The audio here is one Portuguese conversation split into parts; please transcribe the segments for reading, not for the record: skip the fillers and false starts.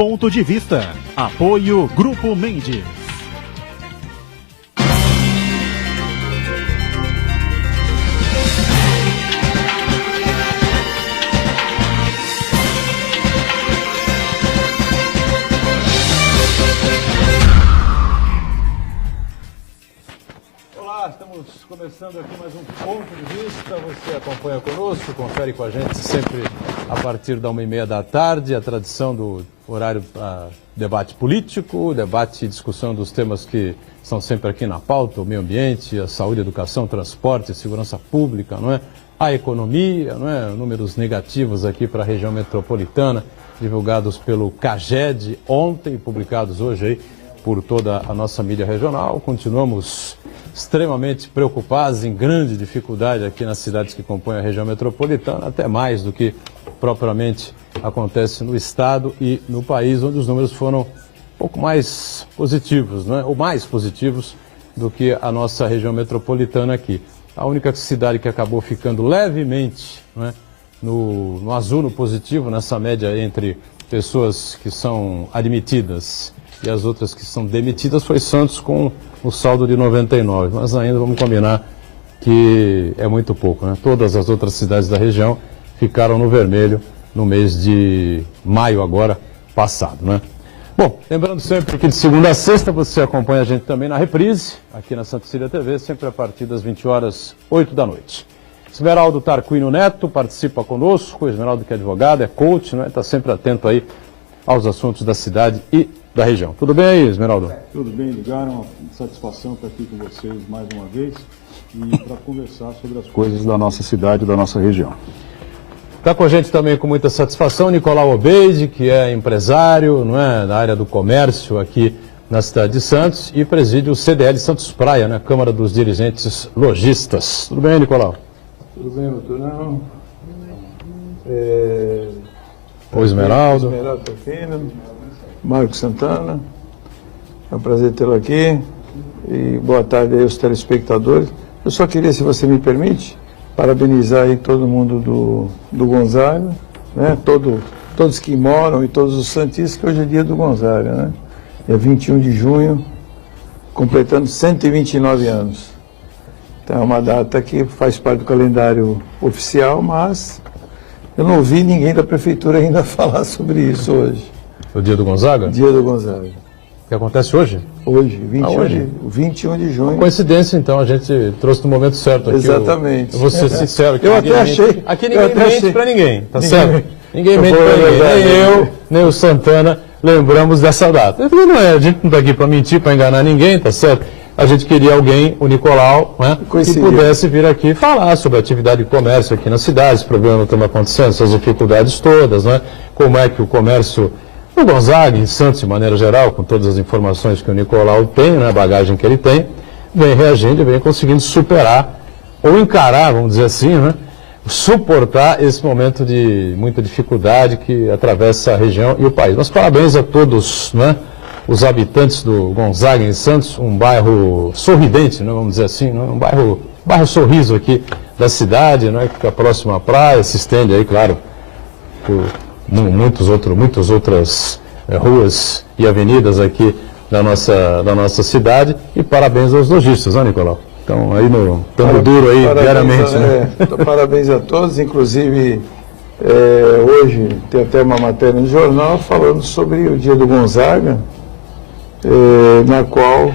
ponto de vista. Apoio Grupo Mendes. Estamos começando aqui mais um ponto de vista. Você acompanha conosco, confere com a gente sempre a partir da 1h30 da tarde, a tradição do horário para debate político, debate e discussão dos temas que são sempre aqui na pauta, o meio ambiente, a saúde, a educação, transporte, segurança pública, não é? A economia, não é? Números negativos aqui para a região metropolitana, divulgados pelo CAGED ontem, publicados hoje aí por toda a nossa mídia regional. Continuamos extremamente preocupados, em grande dificuldade aqui nas cidades que compõem a região metropolitana, até mais do que propriamente acontece no estado e no país, onde os números foram um pouco mais positivos, não é? Ou mais positivos do que a nossa região metropolitana aqui. A única cidade que acabou ficando levemente, não é? no azul, no positivo, nessa média entre pessoas que são admitidas e as outras que são demitidas, foi Santos, com o saldo de 99, mas ainda vamos combinar que é muito pouco, né? Todas as outras cidades da região ficaram no vermelho no mês de maio agora passado, né? Bom, lembrando sempre que de segunda a sexta você acompanha a gente também na reprise, aqui na Santa Cecília TV, sempre a partir das 20h08 da noite. Esmeraldo Tarquino Neto participa conosco, o Esmeraldo que é advogado, é coach, né? Está sempre atento aí aos assuntos da cidade e da região. Tudo bem aí, Esmeraldo? Tudo bem, Ligaram. Uma satisfação estar aqui com vocês mais uma vez e para conversar sobre as coisas da nossa cidade e da nossa região. Está com a gente também com muita satisfação Nicolau Obeide, que é empresário, não é, da área do comércio aqui na cidade de Santos e preside o CDL Santos Praia, né, Câmara dos Dirigentes Lojistas. Tudo bem, Nicolau? Tudo bem, doutor? Não. O Esmeraldo. Esmeraldo Tarquino, Marcos Santana, é um prazer tê-lo aqui e boa tarde aí aos telespectadores. Eu só queria, se você me permite, parabenizar aí todo mundo do Gonzaga, né? Todos que moram e todos os santistas, que hoje é dia do Gonzaga, né? É 21 de junho, completando 129 anos. Então é uma data que faz parte do calendário oficial, mas eu não ouvi ninguém da prefeitura ainda falar sobre isso hoje. O dia do Gonzaga? Dia do Gonzaga. Que acontece hoje? Hoje, hoje? 21 de junho. Coincidência, então, a gente trouxe no momento certo aqui. Exatamente. Eu vou ser sincero. Eu até achei. Aqui ninguém mente pra ninguém, tá certo? Ninguém mente pra ninguém. Nem eu, nem o Santana lembramos dessa data. A gente não está aqui para mentir, para enganar ninguém, tá certo? A gente queria alguém, o Nicolau, né, que pudesse vir aqui falar sobre a atividade de comércio aqui na cidade, os problemas que estão acontecendo, essas dificuldades todas, né? Como é que o comércio no Gonzaga, em Santos, de maneira geral, com todas as informações que o Nicolau tem, né, a bagagem que ele tem, vem reagindo e vem conseguindo superar, ou encarar, vamos dizer assim, né, suportar esse momento de muita dificuldade que atravessa a região e o país. Mas parabéns a todos, né, os habitantes do Gonzaga, em Santos, um bairro sorridente, né, vamos dizer assim, né, um bairro sorriso aqui da cidade, né, que fica próximo à praia, se estende aí, claro, por muitas outras ruas e avenidas aqui da nossa cidade, e parabéns aos lojistas, né, Nicolau? Então, aí estamos duro aí diariamente, né? Parabéns a todos, inclusive hoje tem até uma matéria no jornal falando sobre o dia do Gonzaga, na qual,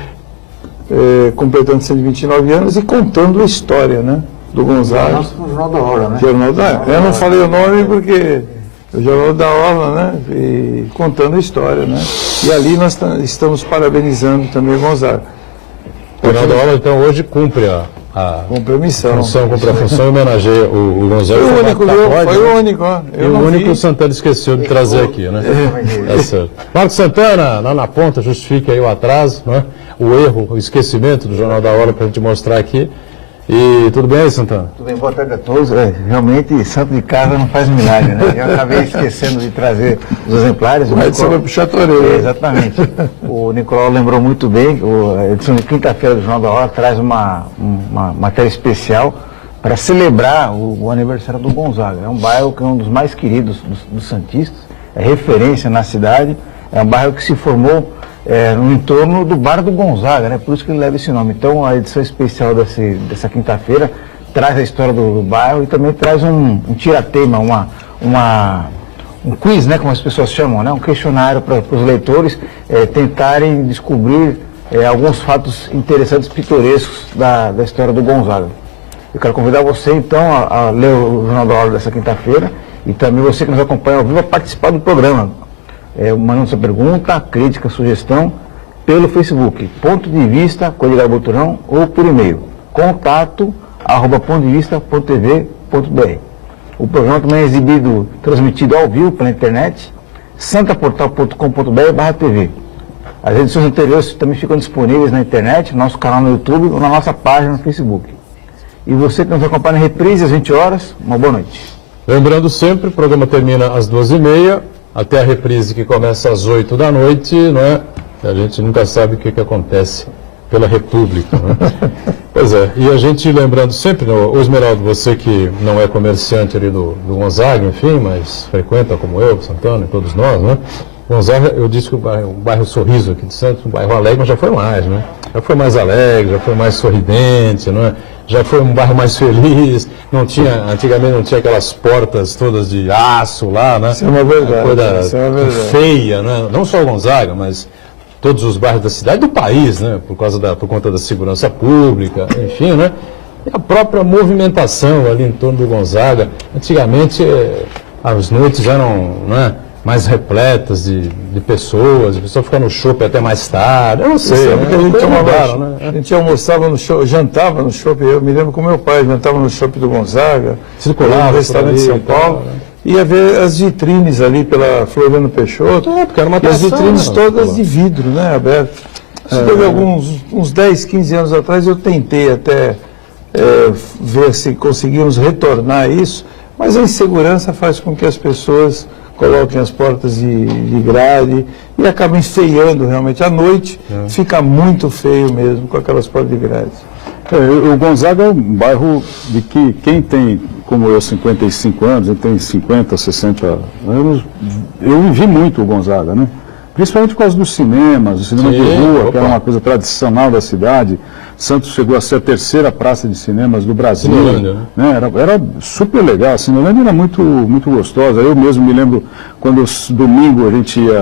completando 129 anos e contando a história, né, do Gonzaga. No Jornal da Hora, né? Jornal da Hora. Eu não falei o nome porque o Jornal da Hora, né, e contando a história, né? E ali nós estamos parabenizando também o Gonzaga. O Jornal da Hora, então, hoje cumpre a missão. Cumpre a função e homenageia o Gonzaga. Foi o único, ó. E o único que o Santana esqueceu de trazer aqui, né? É certo. Marcos Santana, lá na ponta, justifique aí o atraso, né? O erro, o esquecimento do Jornal da Hora para a gente mostrar aqui. E tudo bem aí, Santana? Tudo bem, boa tarde a todos. Realmente, santo de casa não faz milagre, né? Eu acabei esquecendo de trazer os exemplares. Mas você vai puxar a orelha. Exatamente. O Nicolau lembrou muito bem, a edição de quinta-feira do Jornal da Hora traz uma matéria especial para celebrar o aniversário do Gonzaga. É um bairro que é um dos mais queridos dos santistas, é referência na cidade É um bairro que se formou no entorno do Bar do Gonzaga, né? Por isso que ele leva esse nome. Então a edição especial dessa quinta-feira traz a história do bairro e também traz um tira-teima, um quiz, né, como as pessoas chamam, né? Um questionário para os leitores tentarem descobrir alguns fatos interessantes, pitorescos da história do Gonzaga. Eu quero convidar você, então, a ler o Jornal da Hora dessa quinta-feira e também você que nos acompanha ao vivo a participar do programa, mandando sua pergunta, crítica, sugestão pelo Facebook, Ponto de Vista com Edgar Boturão, ou por e-mail, contato@pontodevista.tv.br. O programa também é transmitido ao vivo pela internet, santaportal.com.br/tv. As edições anteriores também ficam disponíveis na internet, no nosso canal no YouTube ou na nossa página no Facebook. E você que nos acompanha na reprise às 20 horas, uma boa noite. Lembrando sempre, o programa termina às 12h30, até a reprise que começa às 8 da noite, não é? A gente nunca sabe o que acontece pela República, né? Pois é, e a gente lembrando sempre, o Esmeraldo, você que não é comerciante ali do Gonzaga, enfim, mas frequenta como eu, Santana e todos nós, né? Gonzaga, eu disse que o bairro Sorriso aqui de Santos, um bairro alegre, mas já foi mais, né? Já foi mais alegre, já foi mais sorridente, não é? Já foi um bairro mais feliz, antigamente não tinha aquelas portas todas de aço lá, né? Isso é uma verdade. Coisa feia, né? Não só o Gonzaga, mas todos os bairros da cidade, do país, né? Por conta da segurança pública, enfim, né? E a própria movimentação ali em torno do Gonzaga. Antigamente, as noites eram, né, mais repletas de pessoas, a pessoa ficava no shopping até mais tarde, eu não sei. Porque a gente almoçava no shopping, jantava no shopping, eu me lembro com meu pai, jantava no shopping do Gonzaga, circulava no restaurante de São Paulo, ia ver as vitrines ali pela Floriano Peixoto, porque era uma e as vitrines todas de vidro, né, aberto. Teve uns 10, 15 anos atrás, eu tentei até ver se conseguimos retornar isso, mas a insegurança faz com que as pessoas coloquem as portas de grade e acabam enfeiando realmente. À noite fica muito feio mesmo com aquelas portas de grade. O Gonzaga é um bairro de que quem tem, como eu, 55 anos, ele tem 50, 60 anos, eu vivi muito o Gonzaga, né? Principalmente por causa dos cinemas, o cinema de rua, que era uma coisa tradicional da cidade. Santos chegou a ser a terceira praça de cinemas do Brasil. Né? Era super legal, a Cinelândia era muito gostosa. Eu mesmo me lembro quando domingo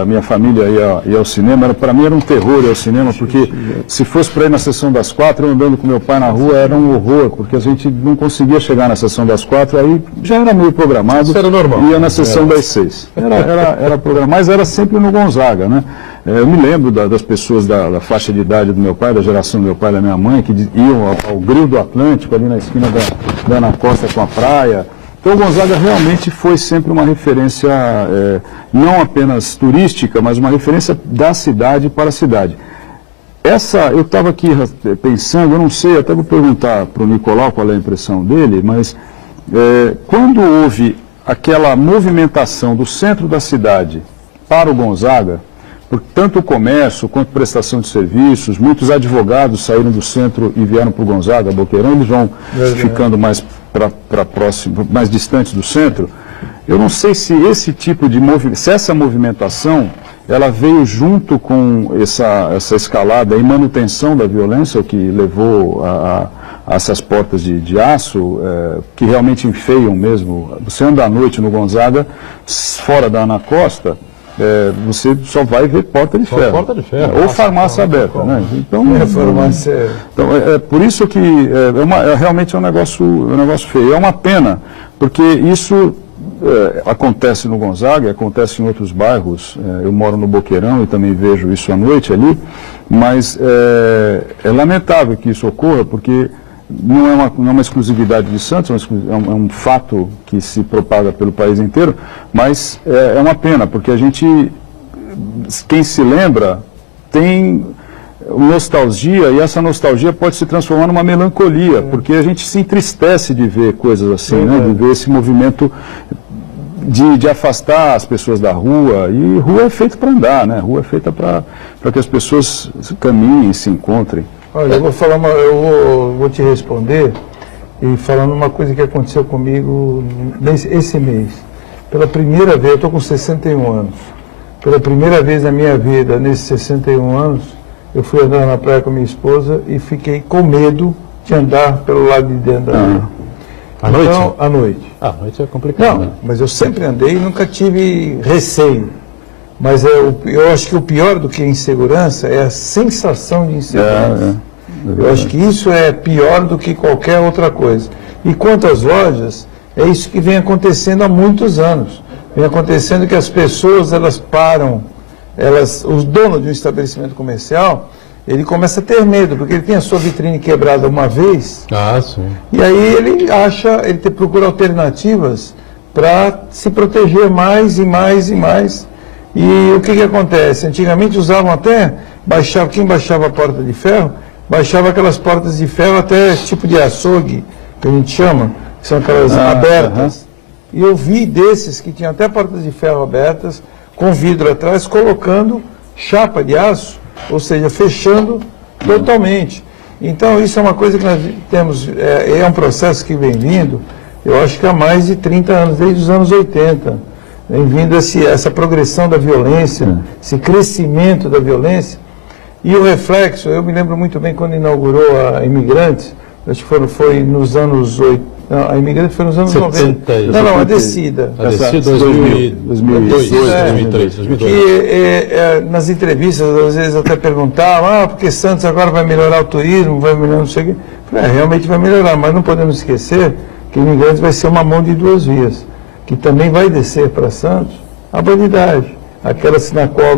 minha família ia ao cinema, para mim era um terror ir ao cinema, porque se fosse para ir na sessão das 4, eu andando com meu pai na rua, era um horror, porque a gente não conseguia chegar na sessão das 4, aí já era meio programado. Isso era normal. Ia na sessão das 6. Era programado, mas era sempre no Gonzaga, né? Eu me lembro das pessoas da faixa de idade do meu pai, da geração do meu pai e da minha mãe, que iam ao Grill do Atlântico, ali na esquina da Ana Costa com a praia. Então, o Gonzaga realmente foi sempre uma referência, não apenas turística, mas uma referência da cidade para a cidade. Eu estava aqui pensando, eu não sei, até vou perguntar para o Nicolau qual é a impressão dele, mas quando houve aquela movimentação do centro da cidade para o Gonzaga, por tanto o comércio quanto prestação de serviços, muitos advogados saíram do centro e vieram para o Gonzaga, Boqueirão, eles vão ficando mais para próximo, mais distantes do centro. Eu não sei se esse tipo de se essa movimentação ela veio junto com essa escalada e manutenção da violência, o que levou a essas portas de aço, que realmente enfeiam mesmo. Você anda à noite no Gonzaga, fora da Ana Costa, você só vai ver porta de ferro. Porta de ferro. Ou farmácia aberta, né? Então, por isso que realmente é um negócio feio. É uma pena, porque isso acontece no Gonzaga, acontece em outros bairros. Eu moro no Boqueirão e também vejo isso à noite ali, mas é lamentável que isso ocorra, porque não é uma exclusividade de Santos, é um fato que se propaga pelo país inteiro, mas é uma pena, porque quem se lembra tem nostalgia, e essa nostalgia pode se transformar numa melancolia, porque a gente se entristece de ver coisas assim, né? De ver esse movimento de afastar as pessoas da rua, e rua é feita para andar, né? Rua é feita para que as pessoas caminhem, se encontrem. Olha, eu vou te responder e falando uma coisa que aconteceu comigo esse mês. Pela primeira vez, eu estou com 61 anos. pela primeira vez na minha vida, nesses 61 anos, eu fui andar na praia com minha esposa e fiquei com medo de andar pelo lado de dentro da água. À noite? Então, à noite. À noite é complicado. Não, né? mas eu sempre andei e nunca tive receio. Mas eu acho que o pior do que a insegurança é a sensação de insegurança. Eu acho que isso é pior do que qualquer outra coisa. E quanto às lojas, é isso que vem acontecendo há muitos anos. Vem acontecendo que as pessoas, elas param, os donos de um estabelecimento comercial, ele começa a ter medo, porque ele tem a sua vitrine quebrada uma vez, Ah, sim. e aí ele procura alternativas para se proteger mais e mais e mais. E o que acontece? Antigamente usavam até, quem baixava a porta de ferro, baixava aquelas portas de ferro até tipo de açougue, que a gente chama, que são aquelas abertas. E eu vi desses que tinham até portas de ferro abertas, com vidro atrás, colocando chapa de aço, ou seja, fechando totalmente. Então, isso é uma coisa que nós temos, é um processo que vem vindo, eu acho que há mais de 30 anos, desde os anos 80. Vem vindo essa progressão da violência, esse crescimento da violência. E o reflexo, eu me lembro muito bem quando inaugurou a Imigrantes, acho que foi nos anos 80. Não, a Imigrante foi nos anos 90. Não, a descida. A descida 2002, 2003. Que nas entrevistas, às vezes até perguntavam, porque Santos agora vai melhorar o turismo, vai melhorar não sei o quê. Falei, realmente vai melhorar, mas não podemos esquecer que Imigrantes vai ser uma mão de duas vias, que também vai descer para Santos a bandidagem, aquelas na qual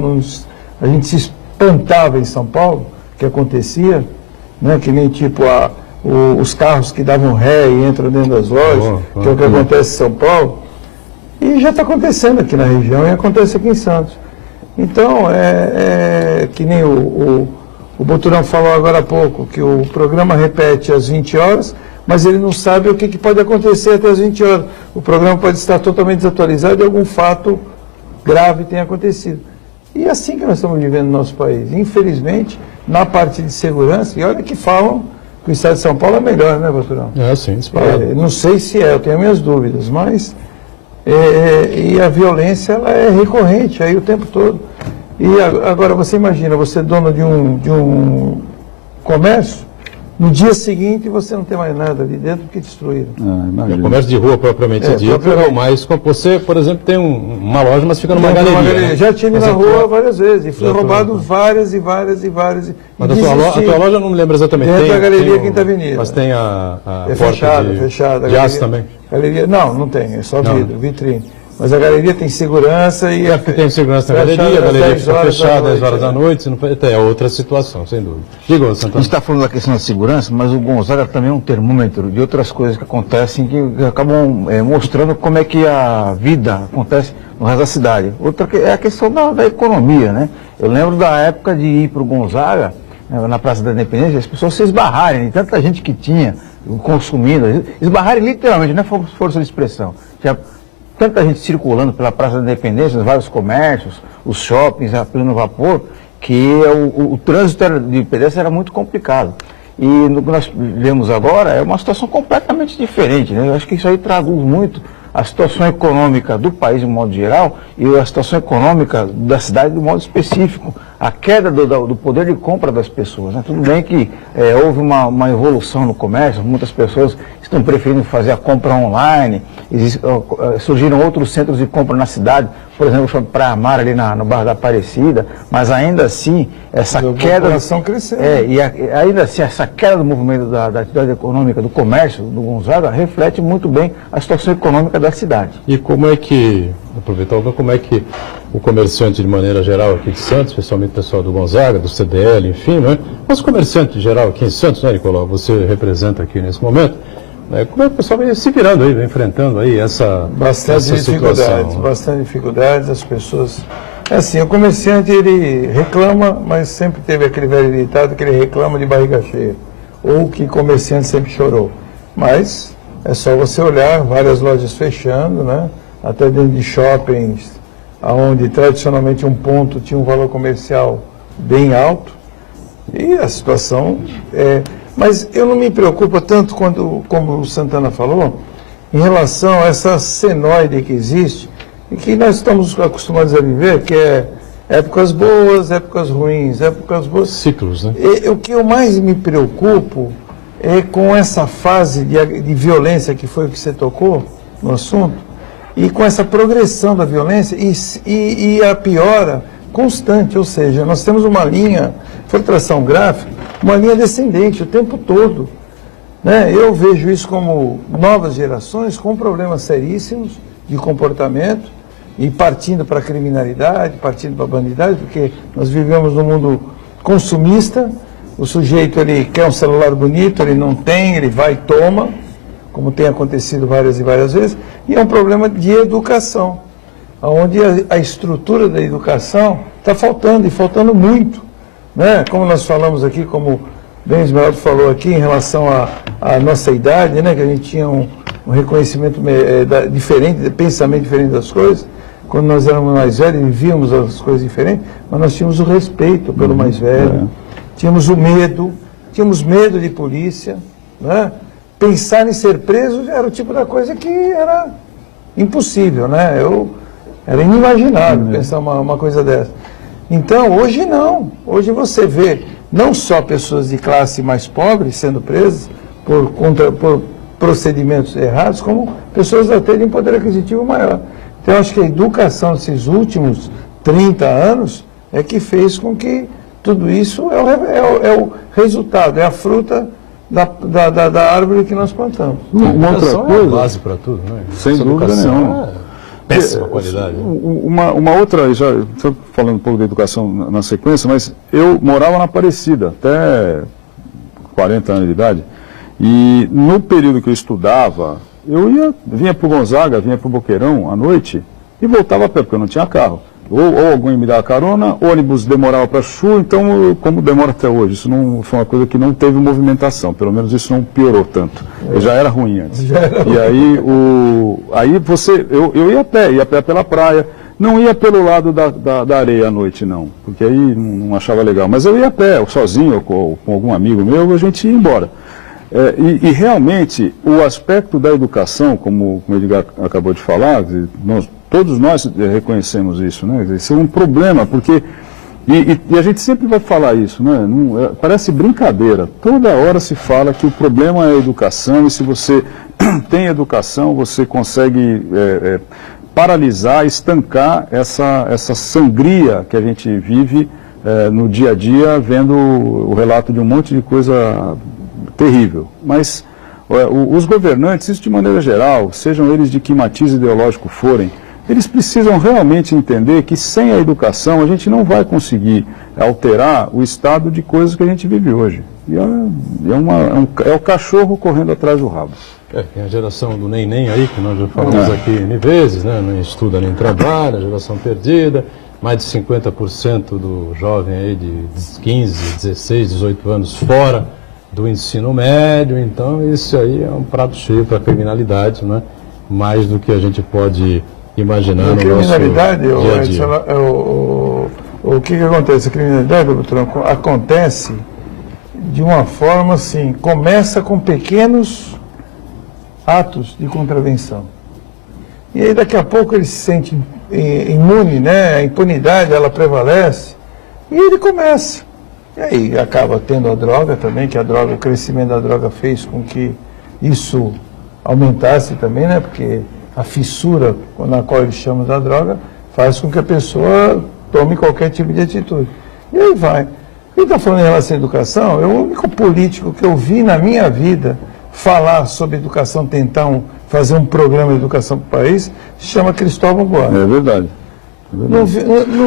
a gente se espantava em São Paulo, que acontecia, né, que nem tipo os carros que davam ré e entram dentro das lojas, que é o que acontece em São Paulo, e já está acontecendo aqui na região e acontece aqui em Santos. Então, que nem o Boturão falou agora há pouco, que o programa repete às 20 horas, mas ele não sabe o que pode acontecer até às 20 horas. O programa pode estar totalmente desatualizado e algum fato grave tenha acontecido. E é assim que nós estamos vivendo no nosso país. Infelizmente, na parte de segurança, e olha que falam que o estado de São Paulo é melhor, né, Boturão? Sim, disparado. Não sei se eu tenho minhas dúvidas, mas e a violência ela é recorrente aí o tempo todo. E agora você imagina, você é dono de um comércio, no dia seguinte você não tem mais nada ali dentro que destruíram. O comércio de rua propriamente dito, mas você, por exemplo, tem uma loja, mas fica numa galeria. Né? Já tive na rua várias vezes, e fui roubado várias e várias e várias. Mas a tua loja eu não me lembro exatamente. Dentro da galeria Quinta Avenida. Mas tem a fechada. De aço também? Galeria, não tem, é só vidro, vitrine. Mas a galeria tem segurança e... tem segurança na galeria, a galeria fica fechada às 10 horas da noite, é outra situação, sem dúvida. Diga, Santana. A gente está falando da questão da segurança, mas o Gonzaga também é um termômetro de outras coisas que acontecem que acabam mostrando como é que a vida acontece no resto da cidade. Outra é a questão da economia, né? Eu lembro da época de ir para o Gonzaga, na Praça da Independência, as pessoas se esbarrarem, tanta gente que tinha consumindo, esbarrarem literalmente, não é força de expressão. Tinha tanta gente circulando pela Praça da Independência, os vários comércios, os shoppings a pleno vapor, que o trânsito de pedestres era muito complicado. E no que nós vemos agora é uma situação completamente diferente, né? Eu acho que isso aí traduz muito a situação econômica do país de um modo geral e a situação econômica da cidade de um modo específico. A queda do poder de compra das pessoas, né? Tudo bem que houve uma evolução no comércio, muitas pessoas estão preferindo fazer a compra online, surgiram outros centros de compra na cidade, por exemplo, o Shopping Praia Mar ali no bairro da Aparecida, mas ainda assim, essa queda... crescendo. Ainda assim, essa queda do movimento da atividade econômica, do comércio, do Gonzaga, reflete muito bem a situação econômica da cidade. E como é que, aproveitando, como é que o comerciante de maneira geral aqui de Santos, especialmente o pessoal do Gonzaga, do CDL, enfim, né? Mas o comerciante geral aqui em Santos, né, Nicolau, você representa aqui nesse momento, como é que o pessoal vem se virando aí, vem enfrentando aí essa situação? Bastante dificuldades, as pessoas... É assim, o comerciante ele reclama, mas sempre teve aquele velho ditado que ele reclama de barriga cheia, ou que comerciante sempre chorou. Mas é só você olhar, várias lojas fechando, né? Até dentro de shoppings, onde tradicionalmente um ponto tinha um valor comercial bem alto, e a situação Mas eu não me preocupo tanto como o Santana falou, em relação a essa senoide que existe, e que nós estamos acostumados a viver, que é épocas boas, épocas ruins, épocas boas. Ciclos, né? E o que eu mais me preocupo é com essa fase de violência, que foi o que você tocou no assunto, e com essa progressão da violência e a piora constante, ou seja, nós temos uma linha, for tração gráfica, uma linha descendente o tempo todo. Né? Eu vejo isso como novas gerações com problemas seríssimos de comportamento e partindo para a criminalidade, partindo para a bandidagem, porque nós vivemos num mundo consumista, o sujeito ele quer um celular bonito, ele não tem, ele vai e toma, como tem acontecido várias e várias vezes, e é um problema de educação, onde a estrutura da educação está faltando, e faltando muito. Né? Como nós falamos aqui, como bem o Esmeraldo falou aqui, em relação à nossa idade, né? Que a gente tinha um reconhecimento diferente, pensamento diferente das coisas, quando nós éramos mais velhos e víamos as coisas diferentes, mas nós tínhamos o respeito pelo mais velho, tínhamos o medo, tínhamos medo de polícia, né? Pensar em ser preso era o tipo da coisa que era impossível, né? Era inimaginável pensar uma coisa dessa. Então, hoje não. Hoje você vê não só pessoas de classe mais pobre sendo presas por procedimentos errados, como pessoas até de um poder aquisitivo maior. Então, eu acho que a educação desses últimos 30 anos é que fez com que tudo isso é o resultado, é a fruta da árvore que nós plantamos. Uma outra coisa, é a base para tudo, né? Sem dúvida nenhuma. Péssima qualidade. Uma outra, já estou falando um pouco da educação na sequência, mas eu morava na Aparecida até 40 anos de idade, e no período que eu estudava, vinha para o Gonzaga, vinha para o Boqueirão à noite e voltava a pé, porque eu não tinha carro. Ou alguém me dava carona, ônibus demorava para Chu, então, como demora até hoje, isso não foi uma coisa que não teve movimentação, pelo menos isso não piorou tanto. Já era ruim antes. E aí, eu ia a pé pela praia, não ia pelo lado da areia à noite, não, porque aí não achava legal, mas eu ia a pé, sozinho, ou com algum amigo meu, a gente ia embora. E realmente, o aspecto da educação, como o Edgar acabou de falar, todos nós reconhecemos isso, né? Isso é um problema, porque... E a gente sempre vai falar isso, né? Parece brincadeira. Toda hora se fala que o problema é a educação, e se você tem educação, você consegue paralisar, estancar essa sangria que a gente vive no dia a dia, vendo o relato de um monte de coisa terrível. Mas os governantes, isso de maneira geral, sejam eles de que matiz ideológico forem, eles precisam realmente entender que sem a educação a gente não vai conseguir alterar o estado de coisas que a gente vive hoje. E é o cachorro correndo atrás do rabo. Tem a geração do nem aí, que nós já falamos aqui N vezes, né? Nem estuda nem trabalha, geração perdida, mais de 50% do jovem aí de 15, 16, 18 anos fora do ensino médio. Então isso aí é um prato cheio para a criminalidade, né? Mais do que a gente pode imaginar no nosso dia a dia. O que acontece? A criminalidade, doutor, acontece de uma forma assim, começa com pequenos atos de contravenção. E aí daqui a pouco ele se sente imune, né? A impunidade, ela prevalece, e ele começa. E aí acaba tendo a droga também, que o crescimento da droga fez com que isso aumentasse também, né? Porque a fissura na qual eles chamam da droga faz com que a pessoa tome qualquer tipo de atitude. E aí vai. Quem está falando em relação à educação, o único político que eu vi na minha vida falar sobre educação, tentar fazer um programa de educação para o país, se chama Cristóvão Buarque. É verdade. Não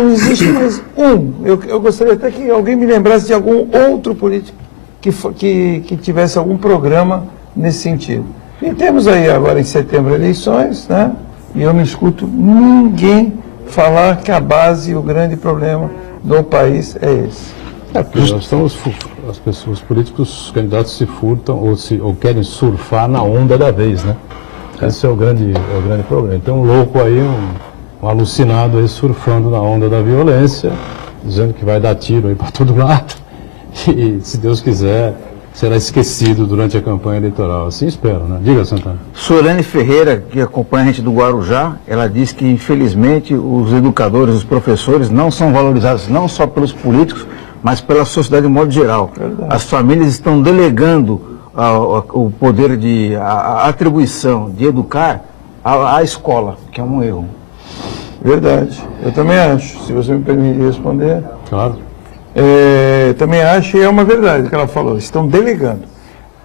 existe mais um. Eu gostaria até que alguém me lembrasse de algum outro político que tivesse algum programa nesse sentido. E temos aí agora em setembro eleições, né? E eu não escuto ninguém falar que a base e o grande problema do país é esse. Porque nós estamos, os políticos, os candidatos se furtam ou querem surfar na onda da vez, né? Esse é o grande problema. Então um louco aí, um alucinado aí surfando na onda da violência, dizendo que vai dar tiro aí para todo lado. E se Deus quiser, será esquecido durante a campanha eleitoral. Assim espero, né? Diga, Santana. Sorane Ferreira, que acompanha a gente do Guarujá, ela diz que, infelizmente, os educadores, os professores não são valorizados não só pelos políticos, mas pela sociedade de modo geral. Verdade. As famílias estão delegando o poder a atribuição de educar à escola, que é um erro. Verdade. Eu também acho. Se você me permite responder. Claro. Também acho, e é uma verdade o que ela falou, estão delegando.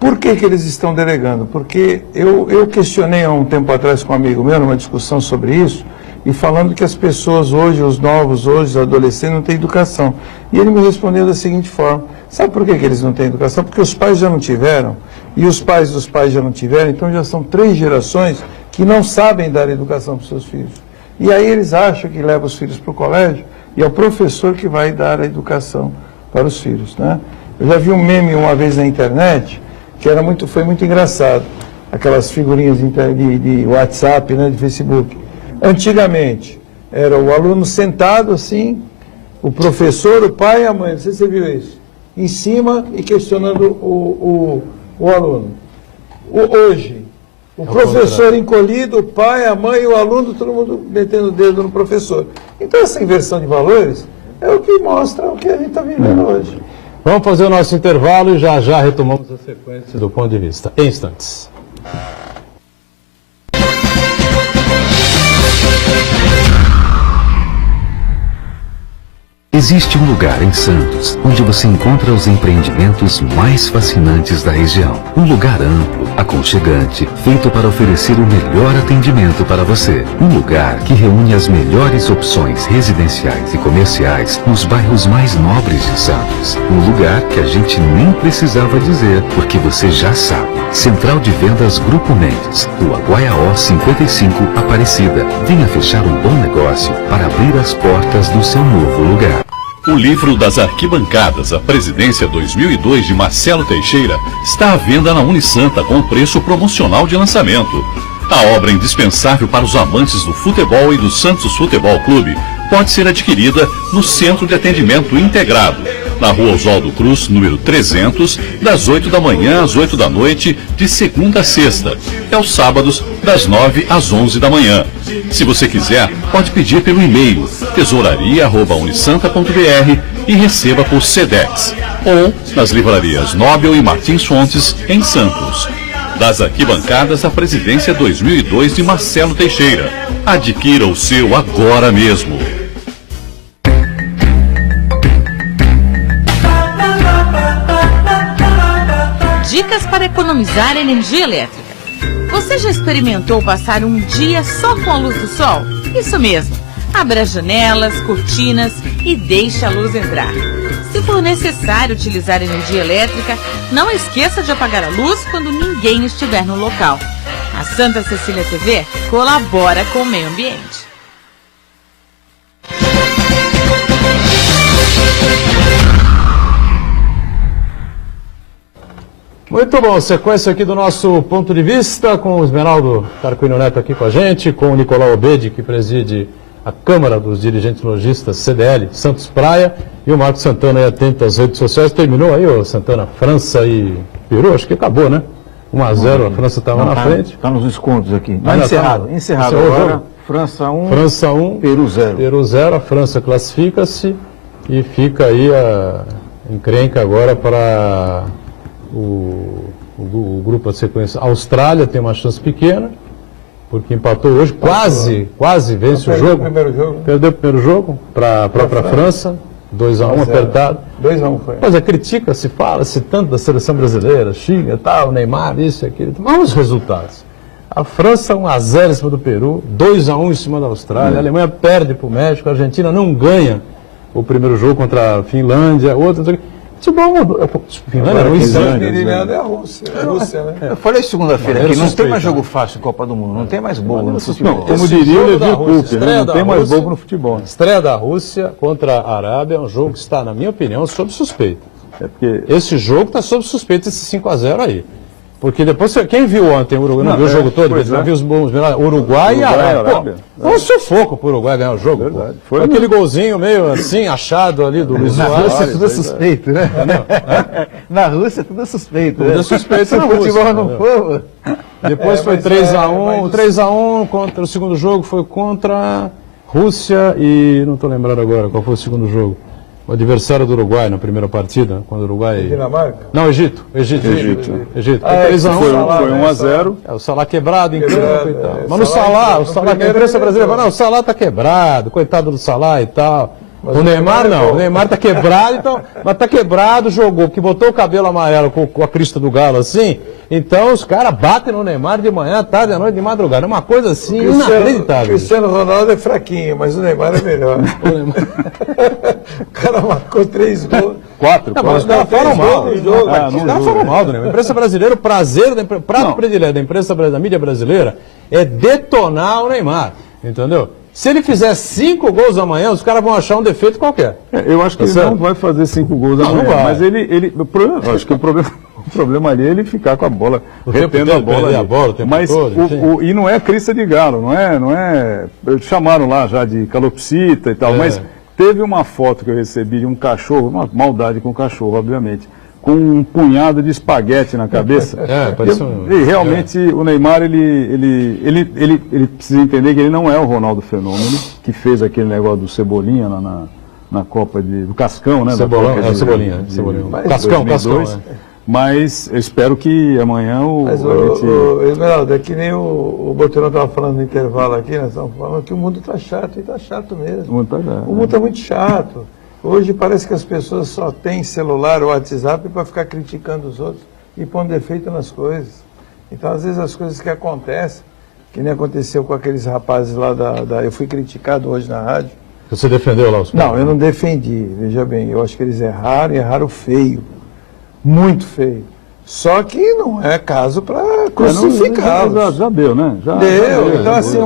Por que eles estão delegando? Porque eu questionei há um tempo atrás com um amigo meu, numa discussão sobre isso, e falando que as pessoas hoje, os novos hoje, os adolescentes, não têm educação. E ele me respondeu da seguinte forma: sabe por que eles não têm educação? Porque os pais já não tiveram, e os pais dos pais já não tiveram, então já são 3 gerações que não sabem dar educação para os seus filhos. E aí eles acham que levam os filhos para o colégio, e é o professor que vai dar a educação para os filhos, né? Eu já vi um meme uma vez na internet, que foi muito engraçado. Aquelas figurinhas de WhatsApp, né, de Facebook. Antigamente, era o aluno sentado assim, o professor, o pai e a mãe, não sei se você viu isso, em cima e questionando o aluno. Hoje, o professor encolhido, o pai, a mãe e o aluno, todo mundo metendo o dedo no professor. Então essa inversão de valores é o que mostra o que a gente está vivendo hoje. Vamos fazer o nosso intervalo e já já retomamos a sequência do ponto de vista. Em instantes. Existe um lugar em Santos onde você encontra os empreendimentos mais fascinantes da região. Um lugar amplo, aconchegante, feito para oferecer o melhor atendimento para você. Um lugar que reúne as melhores opções residenciais e comerciais nos bairros mais nobres de Santos. Um lugar que a gente nem precisava dizer, porque você já sabe. Central de Vendas Grupo Mendes, Rua Guaiaó 55, Aparecida. Venha fechar um bom negócio para abrir as portas do seu novo lugar. O livro das arquibancadas, a Presidência 2002 de Marcelo Teixeira, está à venda na Unisanta com preço promocional de lançamento. A obra indispensável para os amantes do futebol e do Santos Futebol Clube pode ser adquirida no Centro de Atendimento Integrado, na Rua Oswaldo Cruz, número 300, das 8 da manhã às 8 da noite, de segunda a sexta, e aos sábados, das 9 às 11 da manhã. Se você quiser, pode pedir pelo e-mail tesouraria@unisanta.br e receba por Sedex, ou nas livrarias Nobel e Martins Fontes, em Santos. Das arquibancadas, a Presidência 2002 de Marcelo Teixeira. Adquira o seu agora mesmo. Dicas para economizar energia elétrica. Você já experimentou passar um dia só com a luz do sol? Isso mesmo. Abra as janelas, cortinas e deixe a luz entrar. Se for necessário utilizar energia elétrica, não esqueça de apagar a luz quando ninguém estiver no local. A Santa Cecília TV colabora com o meio ambiente. Muito bom, sequência aqui do nosso ponto de vista, com o Esmeraldo Tarquínio Neto aqui com a gente, com o Nicolau Obede, que preside a Câmara dos Dirigentes Lojistas CDL Santos Praia, e o Marcos Santana aí atento às redes sociais. Terminou aí, ô Santana, França e Peru, acho que acabou, né? 1-0, a França estava na frente. Está nos descontos aqui. Encerrado Agora, França 1, Peru 0. Peru 0, a França classifica-se e fica aí a encrenca agora para o grupo de sequência. A Austrália tem uma chance pequena, porque empatou hoje, quase vence o jogo. Perdeu o primeiro jogo para a própria França, 2-1 apertado. 2-1 foi. Mas critica-se, fala-se tanto da seleção brasileira, xinga, tal, Neymar, isso e aquilo. Vamos os resultados. A França 1-0 em cima do Peru, 2-1 em cima da Austrália, a Alemanha perde para o México, a Argentina não ganha o primeiro jogo contra a Finlândia, outro. Finlândia é a Rússia. Né? Eu falei segunda-feira que não tem mais jogo fácil em Copa do Mundo, não tem mais bobo no futebol. Como diria o Levi Cooper, não tem mais bobo no futebol. Estreia da Rússia contra a Arábia é um jogo que está, na minha opinião, sob suspeita. Esse jogo está sob suspeita, esse 5-0 aí. Porque depois, quem viu ontem o Uruguai, não viu o jogo todo, não viu os Uruguai e Arábia. Foi um sufoco pro Uruguai ganhar o jogo. Verdade. Foi aquele golzinho meio assim, achado ali do Luiz Soares. Na Rússia tudo é suspeito, né? Na Rússia tudo é suspeito. Tudo é suspeito. Se o futebol não for... Depois foi 3x1. O 3x1 contra o segundo jogo foi contra Rússia e não estou lembrando agora qual foi o segundo jogo. O adversário do Uruguai na primeira partida, quando o Uruguai... Dinamarca? Não, Egito. Egito. 3x1. Foi 1x0. O Salah quebrado em campo e tal. Mas no Salah, Salah, a imprensa brasileira fala, não, o Salah tá quebrado, coitado do Salah e tal. O Neymar não, o Neymar tá quebrado, então, mas tá quebrado, jogou, que botou o cabelo amarelo com a crista do galo assim, então os caras batem no Neymar de manhã, tarde, à noite, de madrugada, é uma coisa assim inacreditável. O Cristiano Ronaldo é fraquinho, mas o Neymar é melhor. O cara marcou 3 gols. 4. Não, mas os caras falam mal. Os Os caras falam mal do Neymar. A imprensa brasileira, o prazer, o prato predileto da imprensa da mídia brasileira é detonar o Neymar, entendeu? Se ele fizer 5 gols amanhã, os caras vão achar um defeito qualquer. Eu acho que ele não vai fazer 5 gols amanhã, vai. mas acho que o problema ali é ele ficar com a bola, retendo a bola. o tempo Mas todo, e não é crista de galo, não é. Chamaram lá já de calopsita e tal, mas teve uma foto que eu recebi de um cachorro, uma maldade com o cachorro, obviamente, com um punhado de espaguete na cabeça. E realmente o Neymar, ele precisa entender que ele não é o Ronaldo Fenômeno, que fez aquele negócio do Cebolinha lá na Copa do Cascão, né? Cebolinha. Cascão. Mas eu espero que amanhã Esmeralda, é que nem o Botelho estava falando no intervalo aqui, nós estamos falando que o mundo está chato, e está chato mesmo. O mundo está muito chato. Hoje parece que as pessoas só têm celular ou WhatsApp para ficar criticando os outros e pondo defeito nas coisas. Então, às vezes, as coisas que acontecem, que nem aconteceu com aqueles rapazes lá eu fui criticado hoje na rádio. Você defendeu lá os caras? Não, eu não defendi, veja bem, eu acho que eles erraram feio, muito feio. Só que não é caso para crucificá-los. Já deu, né? Deu. Então, assim,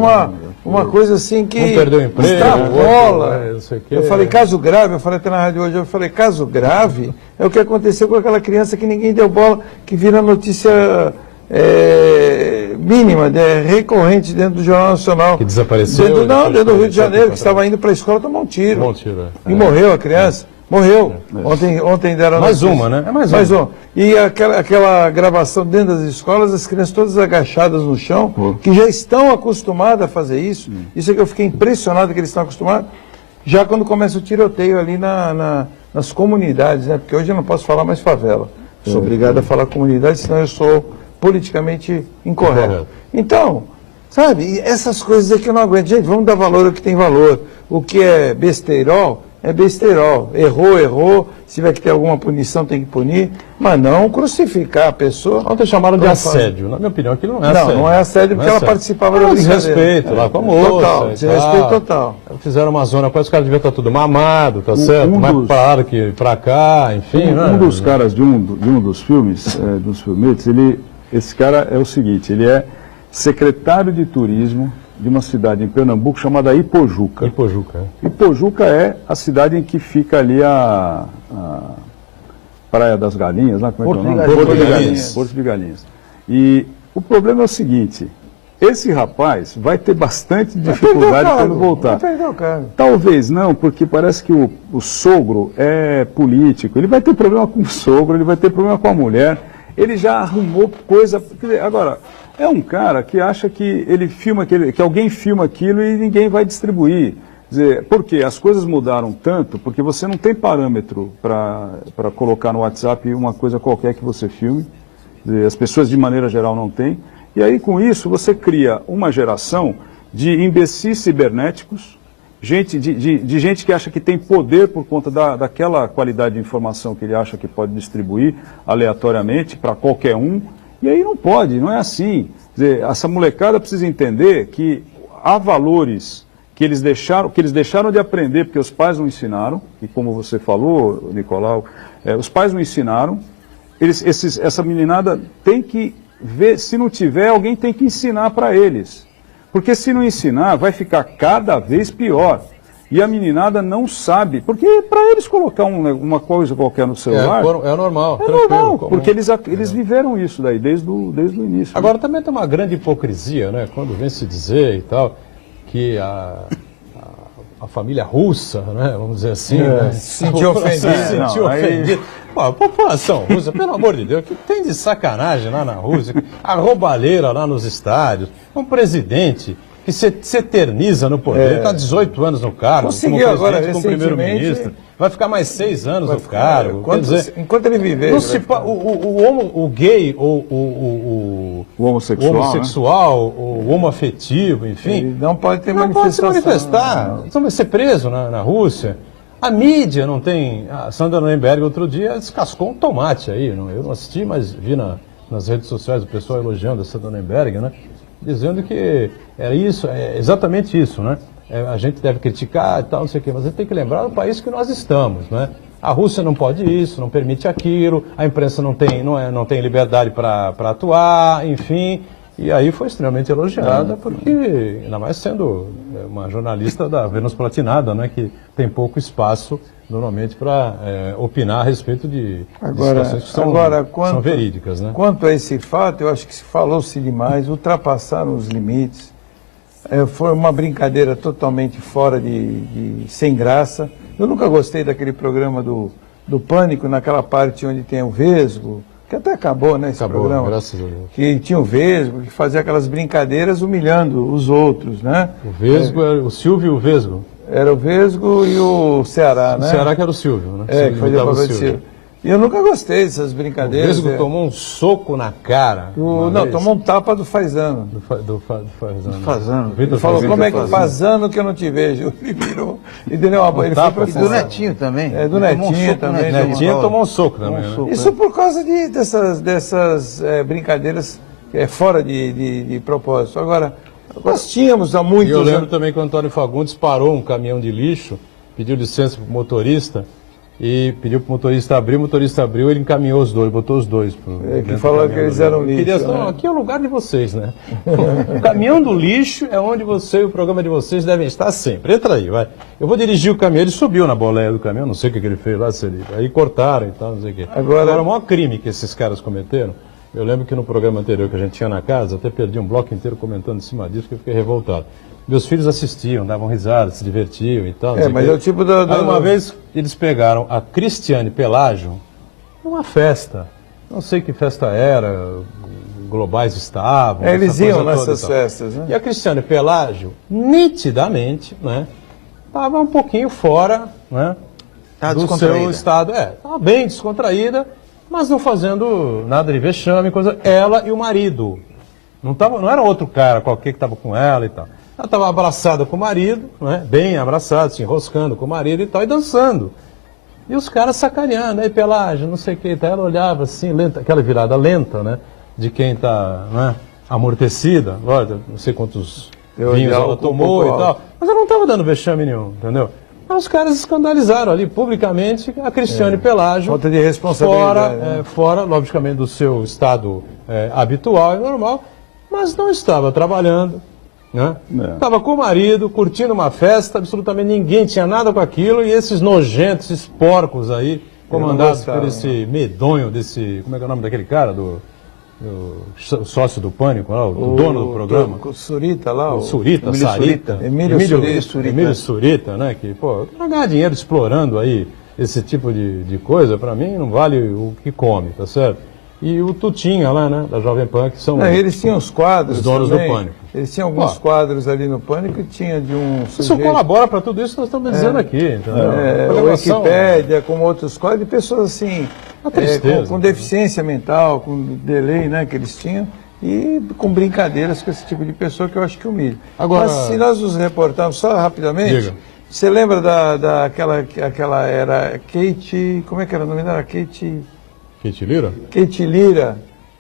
uma coisa assim que não perdeu emprego, extrapola. Eu falei caso grave, eu falei até na rádio hoje, eu falei caso grave é o que aconteceu com aquela criança que ninguém deu bola, que vira notícia mínima, recorrente dentro do Jornal Nacional. Que desapareceu? Dentro do Rio de Janeiro, que estava indo para a escola tomar um tiro. E morreu a criança. Morreu. Ontem deram mais uma, né? Mais uma. E aquela gravação dentro das escolas, as crianças todas agachadas no chão, que já estão acostumadas a fazer isso. Isso é que eu fiquei impressionado que eles estão acostumados. Já quando começa o tiroteio ali nas comunidades, né? Porque hoje eu não posso falar mais favela. Sou obrigado a falar comunidade, senão eu sou politicamente incorreto. Então, sabe, essas coisas aqui eu não aguento. Gente, vamos dar valor ao que tem valor. O que é besteirol, é besteirol. Errou. Se tiver que ter alguma punição, tem que punir. Mas não crucificar a pessoa. Ontem chamaram de assédio. Na minha opinião, aquilo não é assédio. Não é assédio porque ela participava da brincadeira. Desrespeito lá com a moça. Total, desrespeito total. Fizeram uma zona, quase os caras deviam estar tudo mamado, tá certo? Mais para que pra cá, enfim. Um dos caras de um dos filmes, dos filmetes, esse cara é o seguinte, ele é secretário de turismo de uma cidade em Pernambuco chamada Ipojuca. Ipojuca é a cidade em que fica ali a Praia das Galinhas, lá, como é que é o nome? Porto de Galinhas. E o problema é o seguinte, esse rapaz vai ter bastante dificuldade quando voltar. Vai perder o cargo. Talvez não, porque parece que o sogro é político, ele vai ter problema com o sogro, ele vai ter problema com a mulher, ele já arrumou coisa... Quer dizer, agora... É um cara que acha que ele filma que alguém filma aquilo e ninguém vai distribuir. Quer dizer, por quê? As coisas mudaram tanto porque você não tem parâmetro para colocar no WhatsApp uma coisa qualquer que você filme. Quer dizer, as pessoas de maneira geral não têm. E aí com isso você cria uma geração de imbecis cibernéticos, de gente que acha que tem poder por conta daquela qualidade de informação que ele acha que pode distribuir aleatoriamente para qualquer um. E aí não pode, não é assim. Quer dizer, essa molecada precisa entender que há valores que eles deixaram de aprender porque os pais não ensinaram, e como você falou, Nicolau, os pais não ensinaram, essa meninada tem que ver, se não tiver, alguém tem que ensinar para eles. Porque se não ensinar, vai ficar cada vez pior. E a meninada não sabe, porque para eles colocar uma coisa qualquer no celular... É normal, é tranquilo. normal, porque eles viveram isso daí desde o início. Agora também tem uma grande hipocrisia, né? Quando vem se dizer e tal, que a família russa, né? Vamos dizer assim, né? Se sentiu ofendido. Se sentiu ofendido. Pô, a população russa, pelo amor de Deus, que tem de sacanagem lá na Rússia, a roubalheira lá nos estádios, um presidente que se eterniza no poder, está 18 anos no cargo, Conseguiu como agora, presidente, como primeiro-ministro, vai ficar mais 6 anos no cargo. Enquanto ele viver. O gay, O o homossexual, o homoafetivo, enfim, Ele não pode ter não pode se manifestação. manifestar. Então vai ser preso na Rússia. A mídia não tem... A Sandra Nemberg outro dia descascou um tomate aí. Eu não assisti, mas vi nas redes sociais o pessoal elogiando a Sandra Nemberg, né? Dizendo que era isso, é exatamente isso, né? A gente deve criticar e tal, não sei o quê, mas a gente tem que lembrar do país que nós estamos, né? A Rússia não pode isso, não permite aquilo, a imprensa não tem liberdade para atuar, enfim. E aí foi extremamente elogiada, porque, ainda mais sendo uma jornalista da Vênus Platinada, né? Que tem pouco espaço, normalmente, para opinar a respeito de situações que são verídicas, né? Quanto a esse fato, eu acho que se falou-se demais, ultrapassaram os limites. Foi uma brincadeira totalmente fora sem graça. Eu nunca gostei daquele programa do Pânico, naquela parte onde tem o Vesgo, que até acabou, né, esse programa. Graças a Deus. Que tinha o Vesgo, que fazia aquelas brincadeiras humilhando os outros, né? O Vesgo, o Silvio e o Vesgo. Era o Vesgo e o Ceará, né? O Ceará que era o Silvio, né? Que fazia o papel de Silvio. E eu nunca gostei dessas brincadeiras. O Vesgo tomou um soco na cara. Tomou um tapa do Fazano. Do Fazano. Fazano. Ele falou, como é que Fazano que eu não te vejo? Ele virou e deu uma boa. E do Netinho também. Do Netinho também. Netinho tomou um soco também. Né? Isso por causa dessas brincadeiras fora de propósito. Agora, nós tínhamos há muitos anos... E eu lembro também que o Antônio Fagundes parou um caminhão de lixo, pediu licença para o motorista, e pediu para o motorista abriu, ele encaminhou os dois, botou os dois. Que falou que eles eram lixo. Não, aqui é o lugar de vocês, né? O caminhão do lixo é onde o programa de vocês devem estar sempre. Entra aí, vai. Eu vou dirigir o caminhão, ele subiu na boleia do caminhão, não sei o que ele fez lá, aí cortaram e tal, não sei o que. Agora, o maior crime que esses caras cometeram, eu lembro que no programa anterior que a gente tinha na casa, até perdi um bloco inteiro comentando em cima disso, porque eu fiquei revoltado. Meus filhos assistiam, davam risada, se divertiam e tal. Mas é o tipo Aí uma vez eles pegaram a Cristiane Pelágio numa festa. Não sei que festa era, globais estavam. Eles iam nessas festas, né? E a Cristiane Pelágio, nitidamente, né, estava um pouquinho fora, né, do seu estado. Estava bem descontraída, mas não fazendo nada de vexame, coisa. Ela e o marido. Não era outro cara qualquer que estava com ela e tal. Ela estava abraçada com o marido, né? Bem abraçada, se enroscando com o marido e tal, e dançando. E os caras sacaneando, aí Pelágio, não sei o que, ela olhava assim, lenta, aquela virada lenta, né? De quem está, né, amortecida, olha, não sei quantos vinhos ela tomou e tal, mas ela não estava dando vexame nenhum, entendeu? Mas os caras escandalizaram ali publicamente a Cristiane Pelágio. Falta de responsabilidade. Fora, logicamente, do seu estado habitual e normal, mas não estava trabalhando. Estava com o marido, curtindo uma festa, absolutamente ninguém tinha nada com aquilo, e esses nojentos, esses porcos aí, comandados por esse medonho, como é que é o nome daquele cara, do sócio do Pânico, lá, o dono do programa? O Surita lá. O Surita, Sarita. Emílio Surita, né? Que, pra ganhar dinheiro explorando aí esse tipo de coisa, para mim, não vale o que come, tá certo? E o Tutinha lá, né, da Jovem Pan, que são eles tinham os quadros os donos também. do Pânico. Eles tinham alguns quadros ali no Pânico e tinha de um sujeito... Isso colabora para tudo isso que nós estamos dizendo aqui, entendeu? O Wikipédia, como outros quadros, de pessoas assim, com deficiência mental, com delay, né, que eles tinham, e com brincadeiras com esse tipo de pessoa que eu acho que humilha. Agora, mas se nós nos reportarmos só rapidamente... Você lembra daquela era Kate... Como é que era o nome dela? Kate Lira? Kate Lira,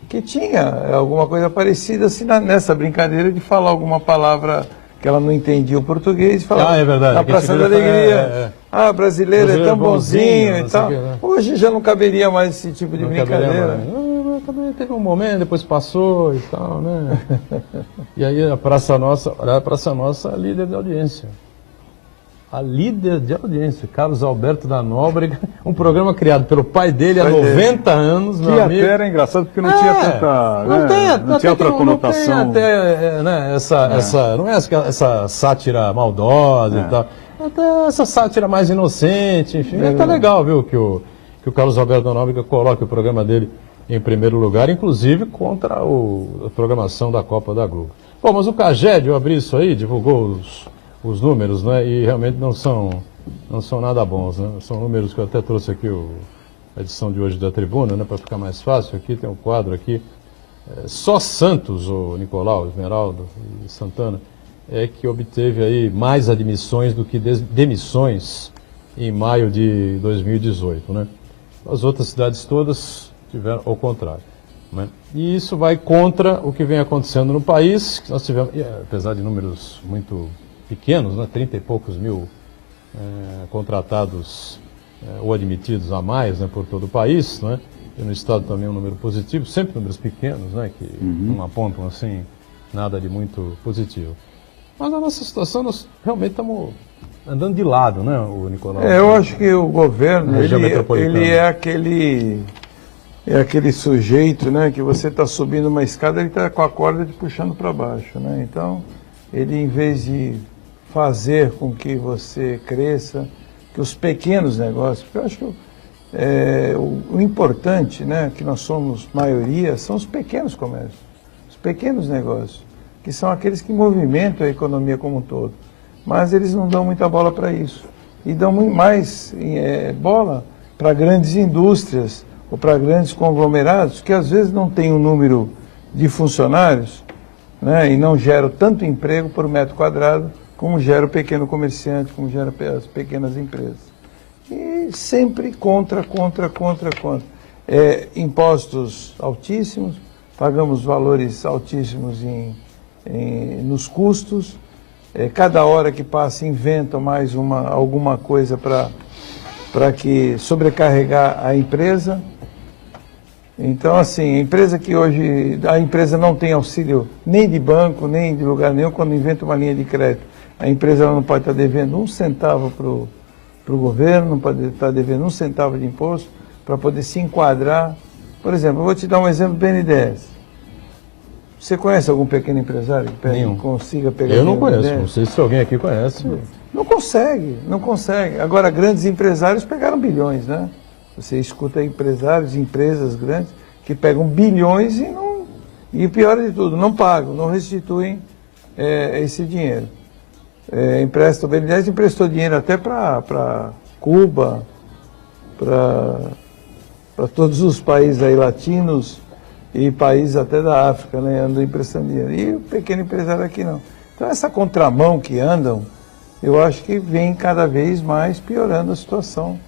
que tinha alguma coisa parecida assim nessa brincadeira de falar alguma palavra que ela não entendia o português e falar é verdade. Na Praça da Alegria. Brasileiro é tão bonzinho e tal. Hoje já não caberia mais esse tipo de brincadeira. Também teve um momento, depois passou e tal, né? E aí a Praça Nossa, líder da audiência. a líder de audiência, Carlos Alberto da Nóbrega, um programa criado pelo pai dele há 90 anos, meu Que amigo. até era engraçado porque não tinha tanta. Não tinha outra conotação. Não tem até, né, não é essa sátira maldosa e tal. Até essa sátira mais inocente, enfim. É até legal, viu, que o Carlos Alberto da Nóbrega coloque o programa dele em primeiro lugar, inclusive contra a programação da Copa da Globo. Bom, mas o Caged, eu abri isso aí, divulgou os números, né? E realmente não são nada bons, né? São números que eu até trouxe aqui a edição de hoje da Tribuna, né? Para ficar mais fácil. Aqui tem um quadro aqui. Só Santos, o Nicolau, Esmeraldo e Santana, é que obteve aí mais admissões do que demissões em maio de 2018, né? As outras cidades todas tiveram ao contrário, né? E isso vai contra o que vem acontecendo no país. Nós tivemos, apesar de números muito pequenos, né, 30 e poucos mil contratados ou admitidos a mais, né, por todo o país, né, e no estado também um número positivo, sempre números pequenos, né, que não apontam assim nada de muito positivo. Mas a nossa situação, nós realmente estamos andando de lado, né, o Nicolau? Eu acho que o governo, ele é aquele sujeito, né, que você está subindo uma escada, ele está com a corda te puxando para baixo, né? Então, ele, em vez de fazer com que você cresça, que os pequenos negócios, porque eu acho que o importante, né, que nós somos maioria, são os pequenos comércios, os pequenos negócios, que são aqueles que movimentam a economia como um todo. Mas eles não dão muita bola para isso. E dão muito mais bola para grandes indústrias ou para grandes conglomerados, que às vezes não têm um número de funcionários, né, e não geram tanto emprego por metro quadrado como gera o pequeno comerciante, como gera as pequenas empresas. E sempre contra. Impostos altíssimos, pagamos valores altíssimos nos custos, cada hora que passa inventam mais alguma coisa para que sobrecarregar a empresa. Então, assim, a empresa que hoje, a empresa não tem auxílio nem de banco, nem de lugar nenhum, quando inventa uma linha de crédito, a empresa não pode estar devendo um centavo para o governo, não pode estar devendo um centavo de imposto para poder se enquadrar. Por exemplo, eu vou te dar um exemplo do BNDES. Você conhece algum pequeno empresário que consiga pegar? Eu não conheço, não sei se alguém aqui conhece. Não consegue. Agora, grandes empresários pegaram bilhões, né? Você escuta empresários, empresas grandes, que pegam bilhões e o pior de tudo, não pagam, não restituem esse dinheiro. O BNDES emprestou dinheiro até para Cuba, para todos os países aí latinos e países até da África, né, andam emprestando dinheiro. E o pequeno empresário aqui não. Então essa contramão que andam, eu acho que vem cada vez mais piorando a situação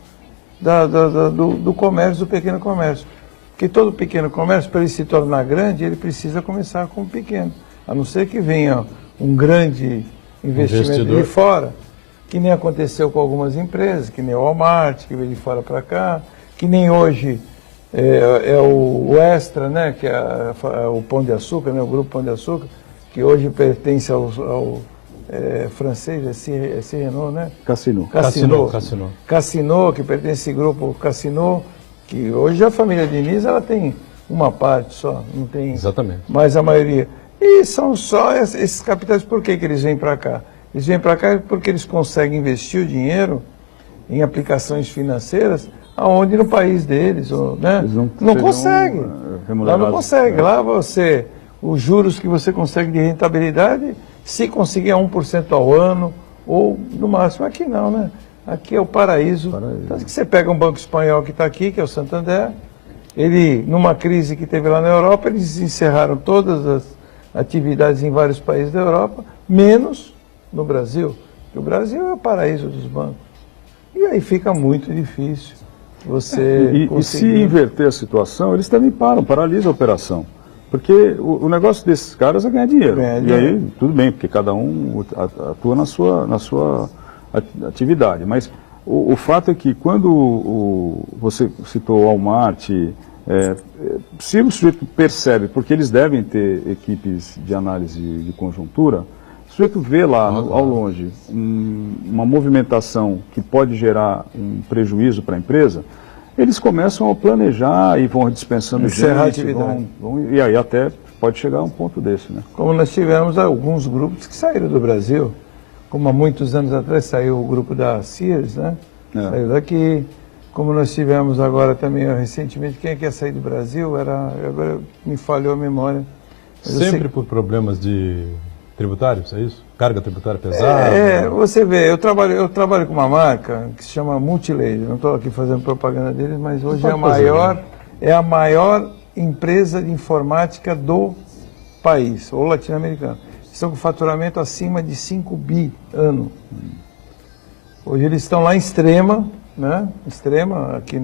do comércio, do pequeno comércio. Porque todo pequeno comércio, para ele se tornar grande, ele precisa começar com o pequeno. A não ser que venha um grande investimento de fora, que nem aconteceu com algumas empresas, que nem o Walmart, que veio de fora para cá, que nem hoje o Extra, né, que é o Pão de Açúcar, né, o Grupo Pão de Açúcar, que hoje pertence ao francês, é Renault, né? Casino, que pertence a esse grupo Casino, que hoje a família Diniz, ela tem uma parte só, não tem. Exatamente. Mas a maioria. E são só esses capitais, por que eles vêm para cá? Eles vêm para cá porque eles conseguem investir o dinheiro em aplicações financeiras aonde no país deles, né? Não consegue. Lá não consegue. Lá os juros que você consegue de rentabilidade, se conseguir 1% ao ano, ou no máximo, aqui não, né? Aqui é o paraíso. Tanto que você pega um banco espanhol que está aqui, que é o Santander, numa crise que teve lá na Europa, eles encerraram todas as atividades em vários países da Europa, menos no Brasil. Porque o Brasil é o paraíso dos bancos. E aí fica muito difícil você conseguir. E se inverter a situação, eles também paralisam a operação. Porque o negócio desses caras é ganhar dinheiro. E aí, tudo bem, porque cada um atua na sua atividade. Mas o fato é que quando você citou o Walmart, se o sujeito percebe, porque eles devem ter equipes de análise de conjuntura, Se você vê lá ao longe uma movimentação que pode gerar um prejuízo para a empresa, eles começam a planejar e vão dispensando Encerrar a gente, atividade. e aí até pode chegar a um ponto desse, né? Como nós tivemos alguns grupos que saíram do Brasil, como há muitos anos atrás saiu o grupo da Sears, né? Saiu daqui. Como nós tivemos agora também recentemente, quem é que ia sair do Brasil? Agora me falhou a memória. Mas Sempre por problemas tributários, é isso? Carga tributária pesada? Você vê, eu trabalho com uma marca que se chama Multilaser. Não estou aqui fazendo propaganda deles, mas hoje é a maior empresa de informática do país, ou latino-americano. Estão com faturamento acima de 5 bi ano. Hoje eles estão lá em Extrema, né? Extrema, aqui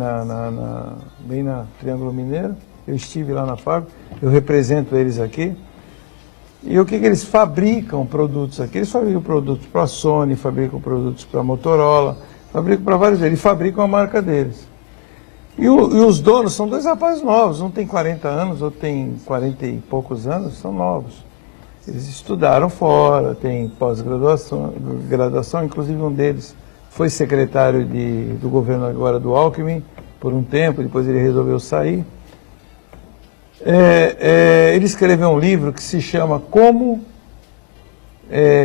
bem na Triângulo Mineiro. Eu estive lá na fábrica, eu represento eles aqui. E o que eles fabricam produtos aqui? Eles fabricam produtos para a Sony, fabricam produtos para a Motorola, fabricam para vários deles, fabricam a marca deles. E os donos são dois rapazes novos, um tem 40 anos, outro tem 40 e poucos anos, são novos. Eles estudaram fora, têm pós-graduação, inclusive um deles foi secretário do governo agora do Alckmin por um tempo, depois ele resolveu sair. Ele escreveu um livro que se chama Como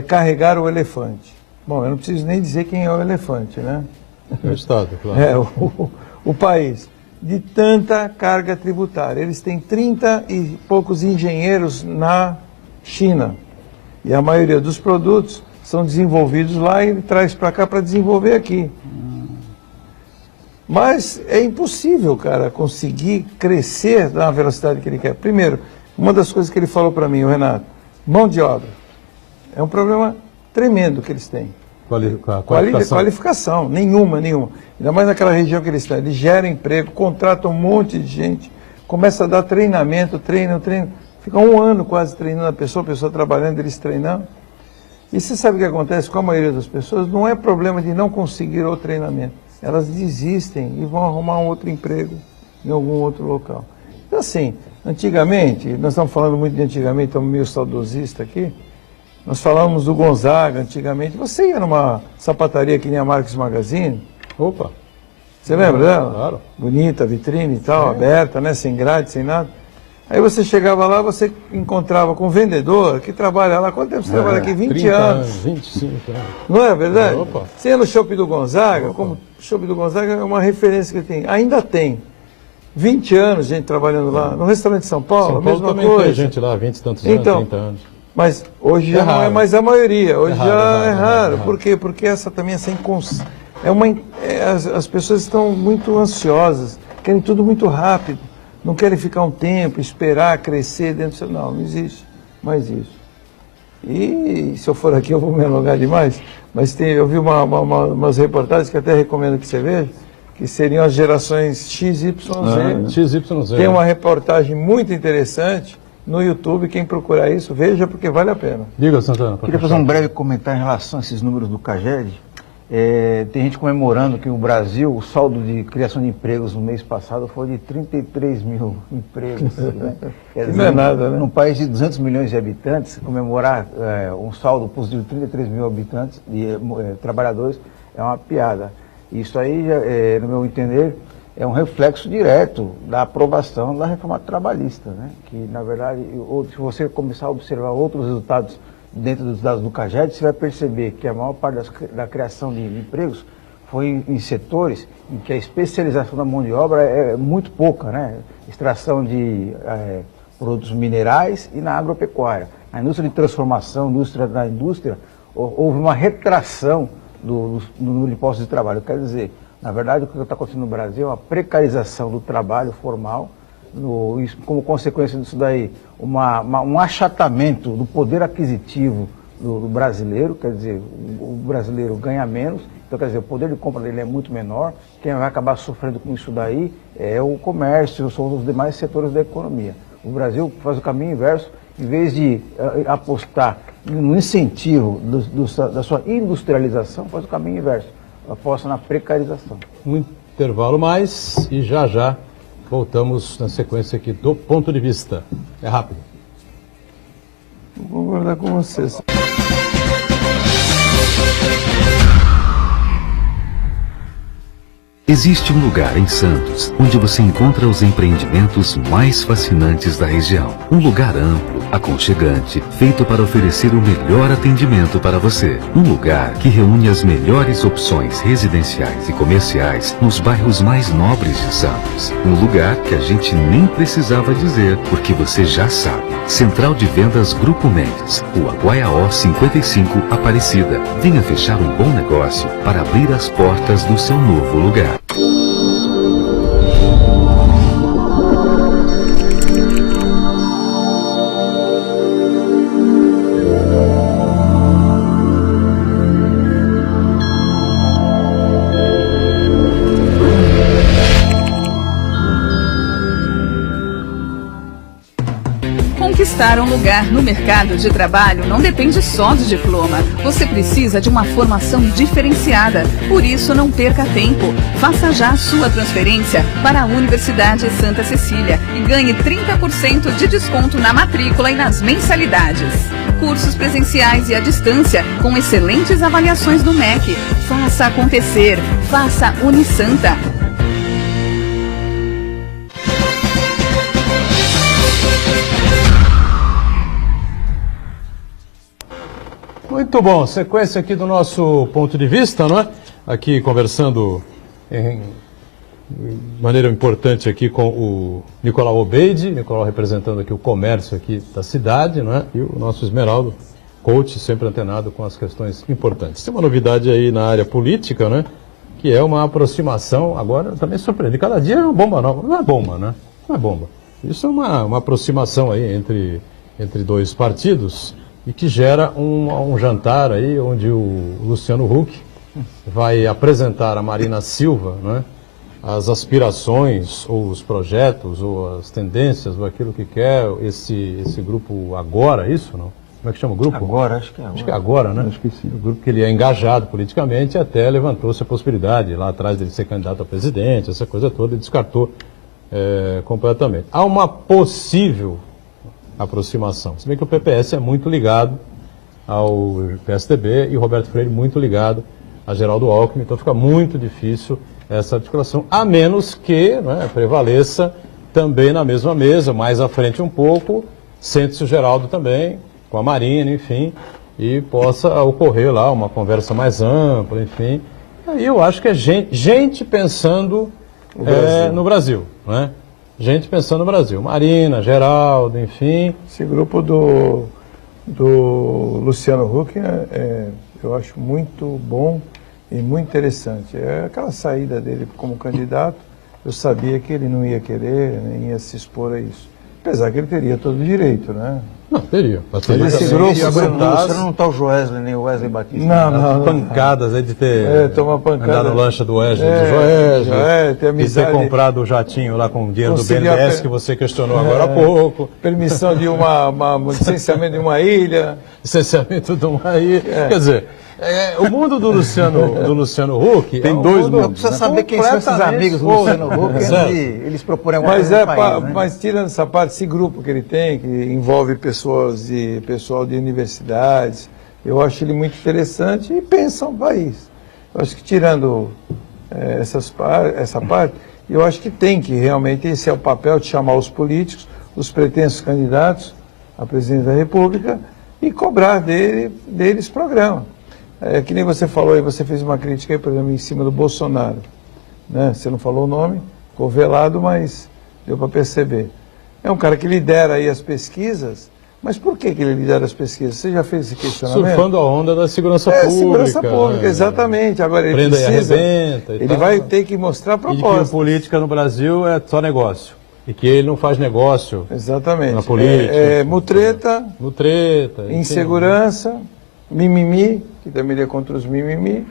Carregar o Elefante. Bom, eu não preciso nem dizer quem é o elefante, né? É o Estado, claro. O país, de tanta carga tributária. Eles têm 30 e poucos engenheiros na China. E a maioria dos produtos são desenvolvidos lá e ele traz para cá para desenvolver aqui. Mas é impossível, cara, conseguir crescer na velocidade que ele quer. Primeiro, uma das coisas que ele falou para mim, o Renato, mão de obra. É um problema tremendo que eles têm. Qualificação, nenhuma. Ainda mais naquela região que eles estão. Eles geram emprego, contratam um monte de gente, começa a dar treinamento, treino. Fica um ano quase treinando a pessoa trabalhando, eles treinando. E você sabe o que acontece com a maioria das pessoas? Não é problema de não conseguir o treinamento. Elas desistem e vão arrumar um outro emprego em algum outro local. Então, assim, antigamente, nós estamos falando muito de antigamente, estamos meio saudosistas aqui, nós falamos do Gonzaga antigamente. Você ia numa sapataria que nem a Marques Magazine? Opa! Você lembra dela? Claro. Bonita, vitrine e tal, aberta, né? Sem grade, sem nada. Aí você chegava lá, você encontrava com um vendedor que trabalha lá. Quanto tempo você trabalha aqui? 20 anos. 25 anos. Não é verdade? Opa. Você ia no Shopping do Gonzaga, como o Shopping do Gonzaga é uma referência que tem. Ainda tem. 20 anos gente trabalhando lá. No restaurante de São Paulo, a mesma também coisa. tem gente lá, 20 e tantos anos, 30 anos. Mas hoje já não é mais a maioria. Hoje já é raro. Por quê? Porque essa também as pessoas estão muito ansiosas, querem tudo muito rápido. Não querem ficar um tempo, esperar, crescer dentro do... Não existe mais isso. E se eu for aqui eu vou me alongar demais, mas eu vi umas reportagens que até recomendo que você veja, que seriam as gerações XYZ. XYZ. Tem uma reportagem muito interessante no YouTube, quem procurar isso, veja porque vale a pena. Diga, Santana. Queria fazer um breve comentário em relação a esses números do CAGED. Tem gente comemorando que o Brasil, o saldo de criação de empregos no mês passado foi de 33 mil empregos. Né? Não é nada, né? Num país de 200 milhões de habitantes, comemorar um saldo positivo de 33 mil habitantes, trabalhadores, é uma piada. Isso aí, no meu entender, é um reflexo direto da aprovação da reforma trabalhista, né? Que, na verdade, se você começar a observar outros resultados dentro dos dados do CAGED, você vai perceber que a maior parte da criação de empregos foi em setores em que a especialização da mão de obra é muito pouca, né? Extração de produtos minerais e na agropecuária. Na indústria de transformação, na indústria, houve uma retração do número de postos de trabalho. Quer dizer, na verdade, o que está acontecendo no Brasil é uma precarização do trabalho formal, como consequência disso daí, um achatamento do poder aquisitivo do brasileiro, quer dizer, o brasileiro ganha menos, então quer dizer, o poder de compra dele é muito menor, quem vai acabar sofrendo com isso daí é o comércio, são os demais setores da economia. O Brasil faz o caminho inverso, em vez de apostar no incentivo da sua industrialização, faz o caminho inverso, aposta na precarização. Um intervalo mais e já voltamos na sequência aqui do Ponto de Vista. É rápido. Vou concordar com você. Existe um lugar em Santos onde você encontra os empreendimentos mais fascinantes da região. Um lugar amplo, aconchegante, feito para oferecer o melhor atendimento para você. Um lugar que reúne as melhores opções residenciais e comerciais nos bairros mais nobres de Santos. Um lugar que a gente nem precisava dizer, porque você já sabe. Central de Vendas Grupo Mendes, Rua Guaiaó 55, Aparecida. Venha fechar um bom negócio para abrir as portas do seu novo lugar. Conquistar um lugar no mercado de trabalho não depende só do diploma. Você precisa de uma formação diferenciada. Por isso, não perca tempo. Faça já a sua transferência para a Universidade Santa Cecília e ganhe 30% de desconto na matrícula e nas mensalidades. Cursos presenciais e à distância, com excelentes avaliações do MEC. Faça acontecer. Faça Unisanta. Muito bom, sequência aqui do nosso ponto de vista, não é? Aqui conversando de maneira importante aqui com o Nicolau Obeide, Nicolau representando aqui o comércio aqui da cidade, não é? E o nosso Esmeraldo, coach, sempre antenado com as questões importantes. Tem uma novidade aí na área política, né? Que é uma aproximação, agora também surpreende, cada dia é uma bomba nova, não é bomba, né? Não é bomba. Isso é uma aproximação aí entre dois partidos, e que gera um jantar aí, onde o Luciano Huck vai apresentar a Marina Silva, né, as aspirações, ou os projetos, ou as tendências, ou aquilo que quer esse grupo agora, isso, não? Como é que chama o grupo? Agora, acho que é agora. Acho que é agora, né? Acho que sim. O grupo que ele é engajado politicamente, até levantou-se a possibilidade, lá atrás dele ser candidato a presidente, essa coisa toda, ele descartou completamente. Há uma possível aproximação. Se bem que o PPS é muito ligado ao PSDB e o Roberto Freire muito ligado a Geraldo Alckmin, então fica muito difícil essa articulação, a menos que, né, prevaleça também na mesma mesa, mais à frente um pouco, sente-se o Geraldo também, com a Marina, enfim, e possa ocorrer lá uma conversa mais ampla, enfim. Aí eu acho que é gente pensando no Brasil, né? Gente pensando no Brasil. Marina, Geraldo, enfim. Esse grupo do Luciano Huck, eu acho muito bom e muito interessante. É aquela saída dele como candidato, eu sabia que ele não ia querer, nem ia se expor a isso. Apesar que ele teria todo o direito, né? Não, teria. Mas esse grupo, Você não está o Joesley nem o Wesley Batista. Não. Pancadas aí de ter tomar pancada. andado no lancha do Wesley, ter amizade. E ter comprado o jatinho lá com o dinheiro do Conciliar BNDES que você questionou agora há pouco. Permissão de um licenciamento de uma ilha. Licenciamento de uma ilha. Quer dizer, o mundo do Luciano Huck Tem dois mundos. Precisa saber quem são esses amigos do Luciano Huck, eles proporem alguma coisa no país, né? Mas tirando essa parte, esse grupo que ele tem, que envolve pessoal de universidades, eu acho ele muito interessante e pensa no país. Eu acho que tirando essa parte, eu acho que tem que realmente, esse é o papel de chamar os políticos, os pretensos candidatos a presidente da República e cobrar deles programa. Que nem você falou aí, você fez uma crítica aí, por exemplo, em cima do Bolsonaro, né? Você não falou o nome, ficou velado, mas deu para perceber. É um cara que lidera aí as pesquisas, mas por que ele lidera as pesquisas? Você já fez esse questionamento? Surfando a onda da segurança pública. Segurança pública, exatamente. Agora ele Prenda precisa, e arrebenta ele vai ter que mostrar a proposta. E que a política no Brasil é só negócio. E que ele não faz negócio. Exatamente. Na política. Mutreta, enfim. insegurança, mimimi, que também é contra os mimimi,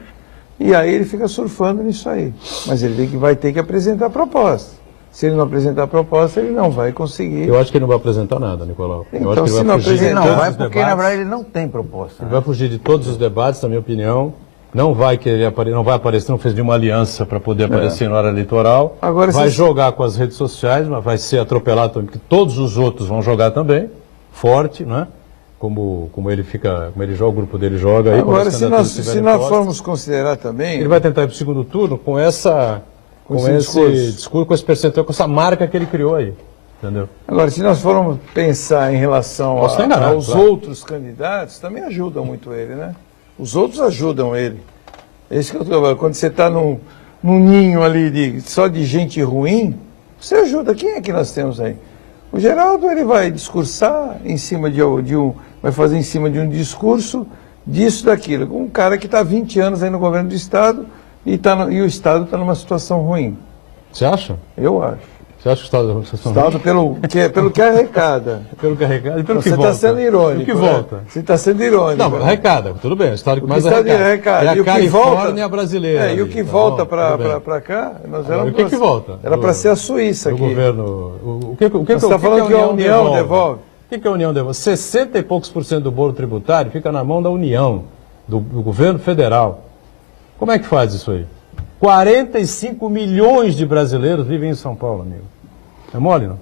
e aí ele fica surfando nisso aí. Mas ele vai ter que apresentar a proposta. Se ele não apresentar a proposta, ele não vai conseguir. Eu acho que ele não vai apresentar nada, Nicolau. Então, eu acho que se não apresentar, não vai, porque na verdade ele não tem proposta. Ele vai fugir de todos os debates, na minha opinião. Não vai querer não vai aparecer, não fez nenhuma aliança para poder aparecer na hora eleitoral. Agora, vai jogar com as redes sociais, mas vai ser atropelado também, porque todos os outros vão jogar também, forte, né? como ele joga, o grupo dele joga. Aí, agora, se nós formos considerar também... Ele vai tentar ir para o segundo turno com esse discurso, com esse percentual, com essa marca que ele criou aí. Entendeu? Agora, se nós formos pensar em relação aos outros candidatos, também ajudam muito ele, né? Os outros ajudam ele. É isso que eu estou falando. Quando você está num ninho ali só de gente ruim, você ajuda. Quem é que nós temos aí? O Geraldo, ele vai discursar em cima vai fazer em cima de um discurso disso, daquilo. Um cara que está há 20 anos aí no governo do Estado e o Estado está numa situação ruim. Você acha? Eu acho. Você acha que o Estado pelo que arrecada. Pelo que arrecada e pelo que você volta. Você está sendo irônico. Pelo que volta. Né? Você está sendo irônico. Não, arrecada, tudo bem. O Estado que mais arrecada. É a Califórnia brasileira. E o que volta para cá, nós éramos... O que volta? Era para ser a Suíça aqui. O governo... Você está falando que a União devolve? O que a União devolve? 60 e poucos % do bolo tributário fica na mão da União, do governo federal. Como é que faz isso aí? 45 milhões de brasileiros vivem em São Paulo, amigo. É mole, não?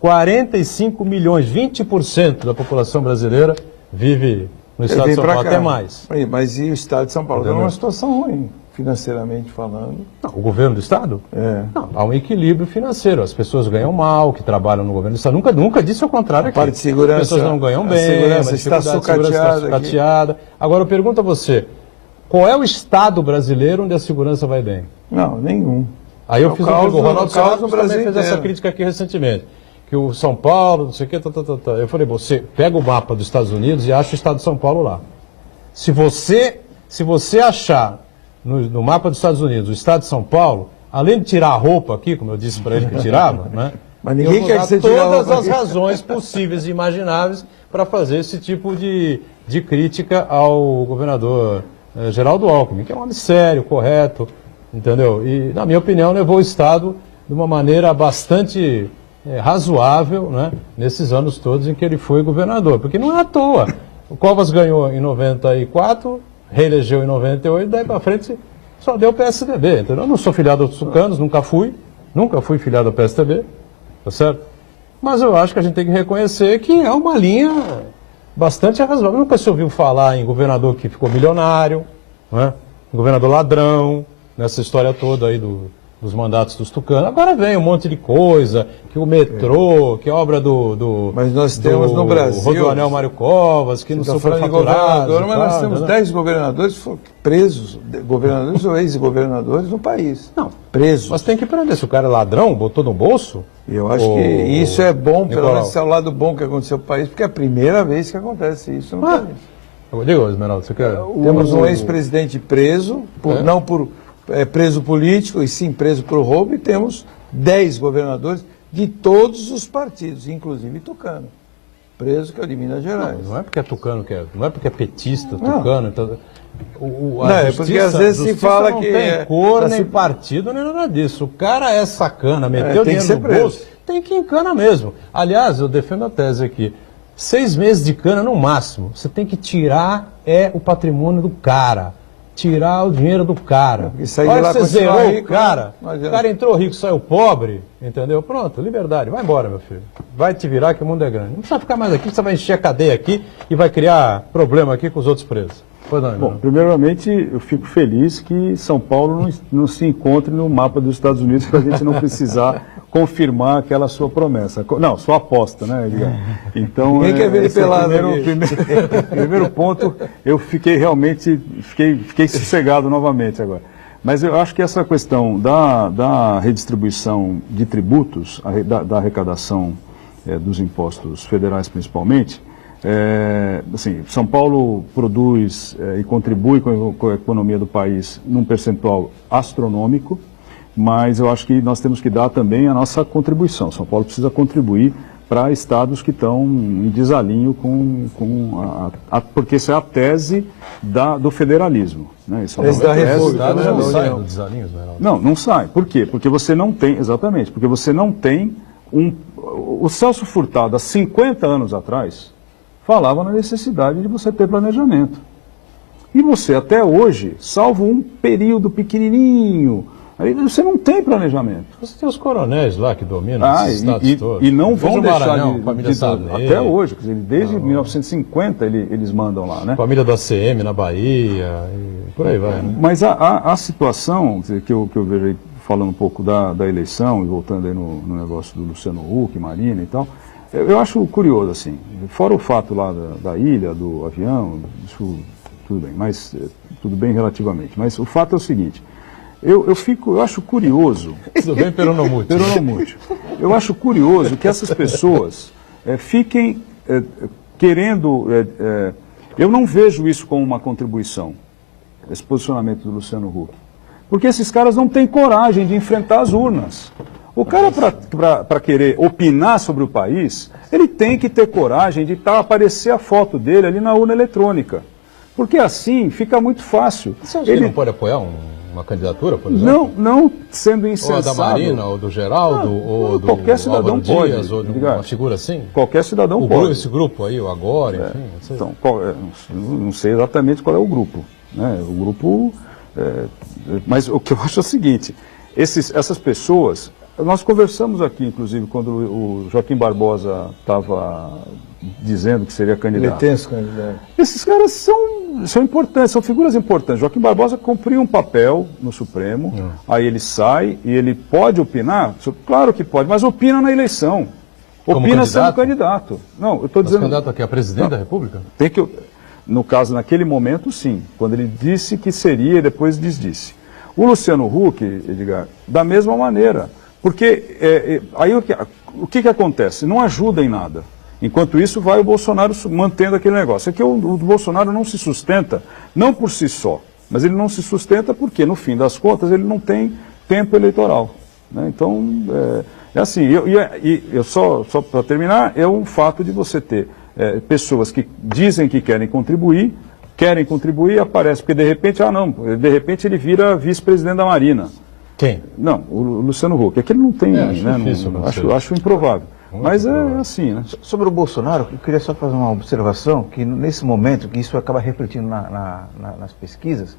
45 milhões, 20% da população brasileira vive no estado de São Paulo, até mais. Mas e o estado de São Paulo? Está numa situação ruim, financeiramente falando. Não, o governo do estado? Não, há um equilíbrio financeiro. As pessoas ganham mal, que trabalham no governo do estado. Nunca disse o contrário aqui. A parte de segurança, as pessoas não ganham bem, segurança está sucateada. Agora eu pergunto a você, qual é o estado brasileiro onde a segurança vai bem? Não, nenhum. Aí eu fiz o Ronaldo Santos também fez essa crítica aqui recentemente, que o São Paulo, não sei o que, eu falei, você pega o mapa dos Estados Unidos e acha o estado de São Paulo lá. Se você achar no mapa dos Estados Unidos o estado de São Paulo, além de tirar a roupa aqui, como eu disse para ele que tirava, né? Mas ninguém quer que você tire todas as razões possíveis e imagináveis para fazer esse tipo de crítica ao governador Geraldo Alckmin, que é um homem sério, correto, entendeu? E, na minha opinião, levou o Estado de uma maneira bastante razoável, né, nesses anos todos em que ele foi governador. Porque não é à toa. O Covas ganhou em 94, reelegeu em 98, daí para frente só deu o PSDB, entendeu? Eu não sou filiado aos tucanos, nunca fui filiado ao PSDB, tá certo? Mas eu acho que a gente tem que reconhecer que é uma linha bastante razoável. Nunca se ouviu falar em governador que ficou milionário, né? Governador ladrão, nessa história toda aí dos mandatos dos tucanos. Agora vem um monte de coisa, que o metrô, que é obra Mas nós temos no Brasil... Rodoanel Mário Covas, que não são superfaturados. Mas nós temos 10 governadores presos, governadores ou ex-governadores no país. Não, presos. Mas tem que prender. Se o cara é ladrão, botou no bolso... Eu acho que isso é bom, pelo menos é o lado bom que aconteceu no país, porque é a primeira vez que acontece isso no país. Eu digo, Esmeralda, você quer... Temos um ex-presidente preso, não por preso político, e sim preso por roubo, e temos 10 governadores de todos os partidos, inclusive tucano, preso, que é o de Minas Gerais. Não é porque é tucano, não é porque é petista, tucano, então... É porque às vezes se fala não que tem cor, nem partido, nem nada disso. O cara é sacana, meteu dinheiro no bolso, tem que encana mesmo. Aliás, eu defendo a tese aqui, 6 meses de cana no máximo. Você tem que tirar o patrimônio do cara, tirar o dinheiro do cara. Olha, você zerou rico, o cara, o cara entrou rico, saiu pobre, entendeu? Pronto, liberdade, vai embora, meu filho. Vai te virar que o mundo é grande. Não precisa ficar mais aqui, você vai encher a cadeia aqui e vai criar problema aqui com os outros presos. Bom, primeiramente, eu fico feliz que São Paulo não se encontre no mapa dos Estados Unidos para a gente não precisar confirmar aquela sua promessa. Não, sua aposta, né, Edgar? Então, ninguém quer ver ele pelado. Primeiro ponto, eu fiquei realmente, fiquei sossegado novamente agora. Mas eu acho que essa questão da redistribuição de tributos, da arrecadação dos impostos federais principalmente, assim, São Paulo produz e contribui com a economia do país num percentual astronômico, mas eu acho que nós temos que dar também a nossa contribuição. São Paulo precisa contribuir para estados que estão em desalinho porque essa é a tese do federalismo. Né? Isso é da República. Não sai do desalinho, não sai. Por quê? Porque você não tem, exatamente, porque você não tem o Celso Furtado, há 50 anos atrás, falava na necessidade de você ter planejamento. E você, até hoje, salvo um período pequenininho, Aí você não tem planejamento. Você tem os coronéis lá que dominam esses estados todos. E não vão deixar Maranhão, família Sarney, até hoje, quer dizer, desde 1950 eles mandam lá, né? Família do ACM na Bahia, e por aí vai. Né? Mas a situação que eu vejo aí, falando um pouco da eleição, e voltando aí no negócio do Luciano Huck, Marina e tal, eu acho curioso, assim, fora o fato lá da ilha, do avião, isso tudo bem, mas tudo bem relativamente, mas o fato é o seguinte, eu acho curioso... Tudo bem, Peronomútil. Eu acho curioso que essas pessoas fiquem querendo... eu não vejo isso como uma contribuição, esse posicionamento do Luciano Huck. Porque esses caras não têm coragem de enfrentar as urnas. O cara, para querer opinar sobre o país, ele tem que ter coragem de aparecer a foto dele ali na urna eletrônica. Porque assim fica muito fácil. Você acha que ele não pode apoiar uma candidatura, por exemplo? Não sendo insensado. Ou a da Marina, ou do Geraldo, ou do qualquer cidadão Álvaro pode, Dias, ou de uma figura assim? Qualquer cidadão pode. Esse grupo aí, o Agora, enfim. Então, não sei exatamente qual é o grupo. Né? O grupo... mas o que eu acho é o seguinte, essas pessoas... Nós conversamos aqui, inclusive, quando o Joaquim Barbosa estava dizendo que seria candidato. Ele tem esse candidato. Esses caras são importantes, são figuras importantes. Joaquim Barbosa cumpriu um papel no Supremo, aí ele sai e ele pode opinar? Claro que pode, mas opina na eleição. Opina sendo candidato. Não, eu estou dizendo... candidato aqui a presidente da República? Tem que... No caso, naquele momento, sim. Quando ele disse que seria e depois desdisse. O Luciano Huck, Edgar, da mesma maneira. Porque aí o que acontece? Não ajuda em nada. Enquanto isso, vai o Bolsonaro mantendo aquele negócio. É que o Bolsonaro não se sustenta, não por si só, mas ele não se sustenta porque, no fim das contas, ele não tem tempo eleitoral. Né? Então, é assim. Eu só para terminar, é um fato de você ter pessoas que dizem que querem contribuir e aparece, porque de repente ele vira vice-presidente da Marinha. Quem? Não, o Luciano Huck. É que ele não tem, acho improvável. Mas é assim, né? Sobre o Bolsonaro, eu queria só fazer uma observação, que nesse momento, que isso acaba refletindo nas pesquisas,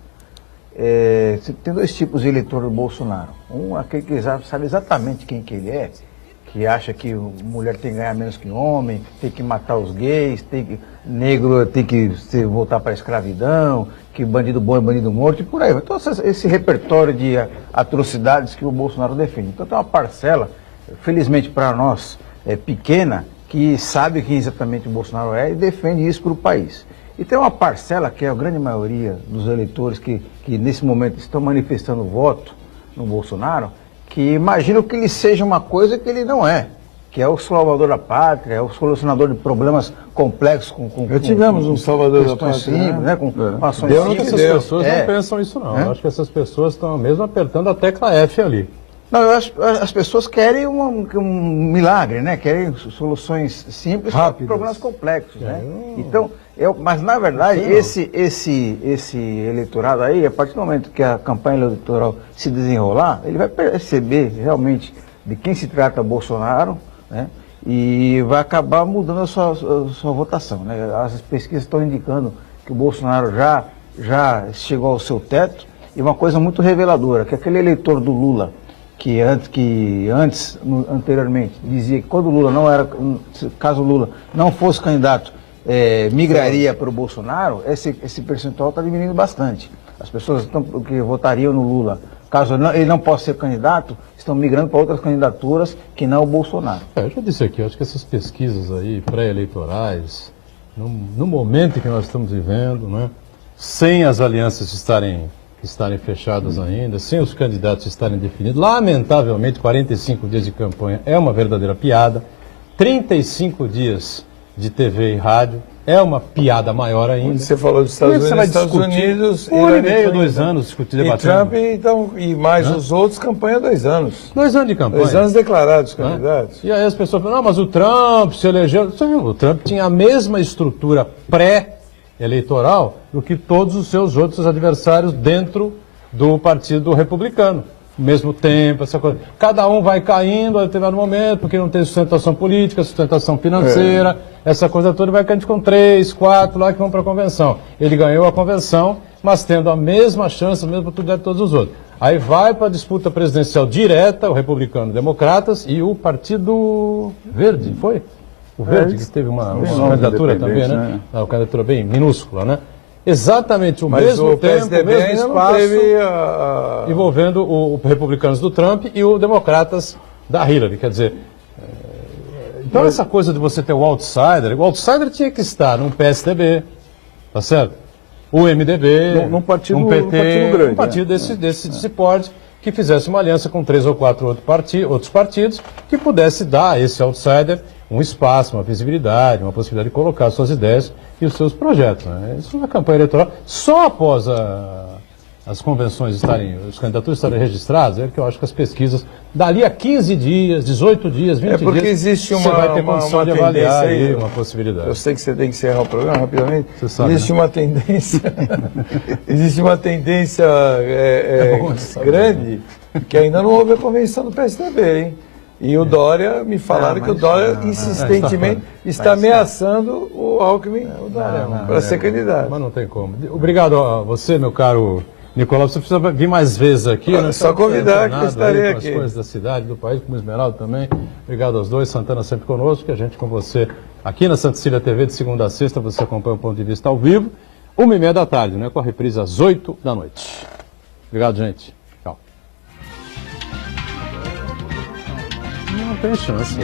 você tem dois tipos de eleitor do Bolsonaro. Um, aquele que sabe exatamente quem que ele é, que acha que mulher tem que ganhar menos que homem, tem que matar os gays, negro tem que voltar para a escravidão, que bandido bom é bandido morto, e por aí. Então, esse repertório de atrocidades que o Bolsonaro defende. Então, tem uma parcela, felizmente para nós, pequena, que sabe quem exatamente o Bolsonaro é e defende isso para o país. E tem uma parcela, que é a grande maioria dos eleitores que nesse momento estão manifestando voto no Bolsonaro, que imaginam que ele seja uma coisa que ele não é, que é o salvador da pátria, é o solucionador de problemas complexos tivemos um salvador da pátria, simples, né? Com ações Essas simples. pessoas não pensam isso, não. Eu acho que essas pessoas estão mesmo apertando a tecla F ali. Não, eu acho as pessoas querem um milagre, né? Querem soluções simples para problemas complexos, né? Então, mas na verdade, esse eleitorado aí, a partir do momento que a campanha eleitoral se desenrolar, ele vai perceber realmente de quem se trata Bolsonaro, né? E vai acabar mudando a sua votação, né? As pesquisas estão indicando que o Bolsonaro já chegou ao seu teto, e uma coisa muito reveladora, que aquele eleitor do Lula, que anteriormente dizia que quando o Lula não era, caso o Lula não fosse candidato, migraria para o Bolsonaro, esse percentual está diminuindo bastante. As pessoas que votariam no Lula, caso ele não possa ser candidato, estão migrando para outras candidaturas que não o Bolsonaro. Eu já disse aqui, eu acho que essas pesquisas aí pré-eleitorais, no momento em que nós estamos vivendo, né, sem as alianças estarem fechadas ainda, sem os candidatos estarem definidos, lamentavelmente 45 dias de campanha é uma verdadeira piada, 35 dias de TV e rádio é uma piada maior ainda. Você falou dos Estados Unidos, um ano e meio, 2 anos, discutir, debatendo. E Trump, e mais os outros, campanha 2 anos. 2 anos de campanha. 2 anos declarados candidatos. E aí as pessoas falam, não, mas o Trump se elegeu. Sim, o Trump tinha a mesma estrutura pré-eleitoral do que todos os seus outros adversários dentro do Partido Republicano. Mesmo tempo, essa coisa. Cada um vai caindo a determinado momento, porque não tem sustentação política, sustentação financeira, essa coisa toda, vai caindo com 3, 4 lá que vão para a convenção. Ele ganhou a convenção, mas tendo a mesma chance, a mesma oportunidade de todos os outros. Aí vai para a disputa presidencial direta, o republicano, democratas e o Partido Verde, foi? O Verde, que teve uma candidatura também, né? Uma candidatura bem minúscula, né? Exatamente o mesmo tempo, o mesmo espaço, envolvendo o republicanos do Trump e o democratas da Hillary, quer dizer... Então essa coisa de você ter o outsider tinha que estar num PSDB, tá certo? O MDB, num partido, um PT, partido grande, um partido desse porte, que fizesse uma aliança com 3 ou 4 outros partidos, que pudesse dar a esse outsider um espaço, uma visibilidade, uma possibilidade de colocar suas ideias e os seus projetos. Né? Isso na campanha eleitoral, só após as convenções os candidatos estarem registrados, é que eu acho que as pesquisas, dali a 15 dias, 18 dias, 20 dias, porque existe você vai ter condição de avaliar aí uma possibilidade. Eu sei que você tem que encerrar o programa rapidamente. Você sabe, existe né? uma tendência, existe uma tendência grande que ainda não houve a convenção do PSDB, hein? E o Dória, me falaram que o Dória insistentemente está ameaçando o Alckmin para ser candidato. Mas não tem como. Obrigado a você, meu caro Nicolau. Você precisa vir mais vezes aqui, né? Só convidar que eu estarei com aqui. as coisas da cidade, do país, como o Esmeralda também. Obrigado aos dois. Santana sempre conosco, a gente com você aqui na Santa Cecília TV, de segunda a sexta. Você acompanha o Ponto de Vista ao vivo, 1h30 da tarde, né? Com a reprise às 8 da noite. Obrigado, gente. Tchau. Não tem chance.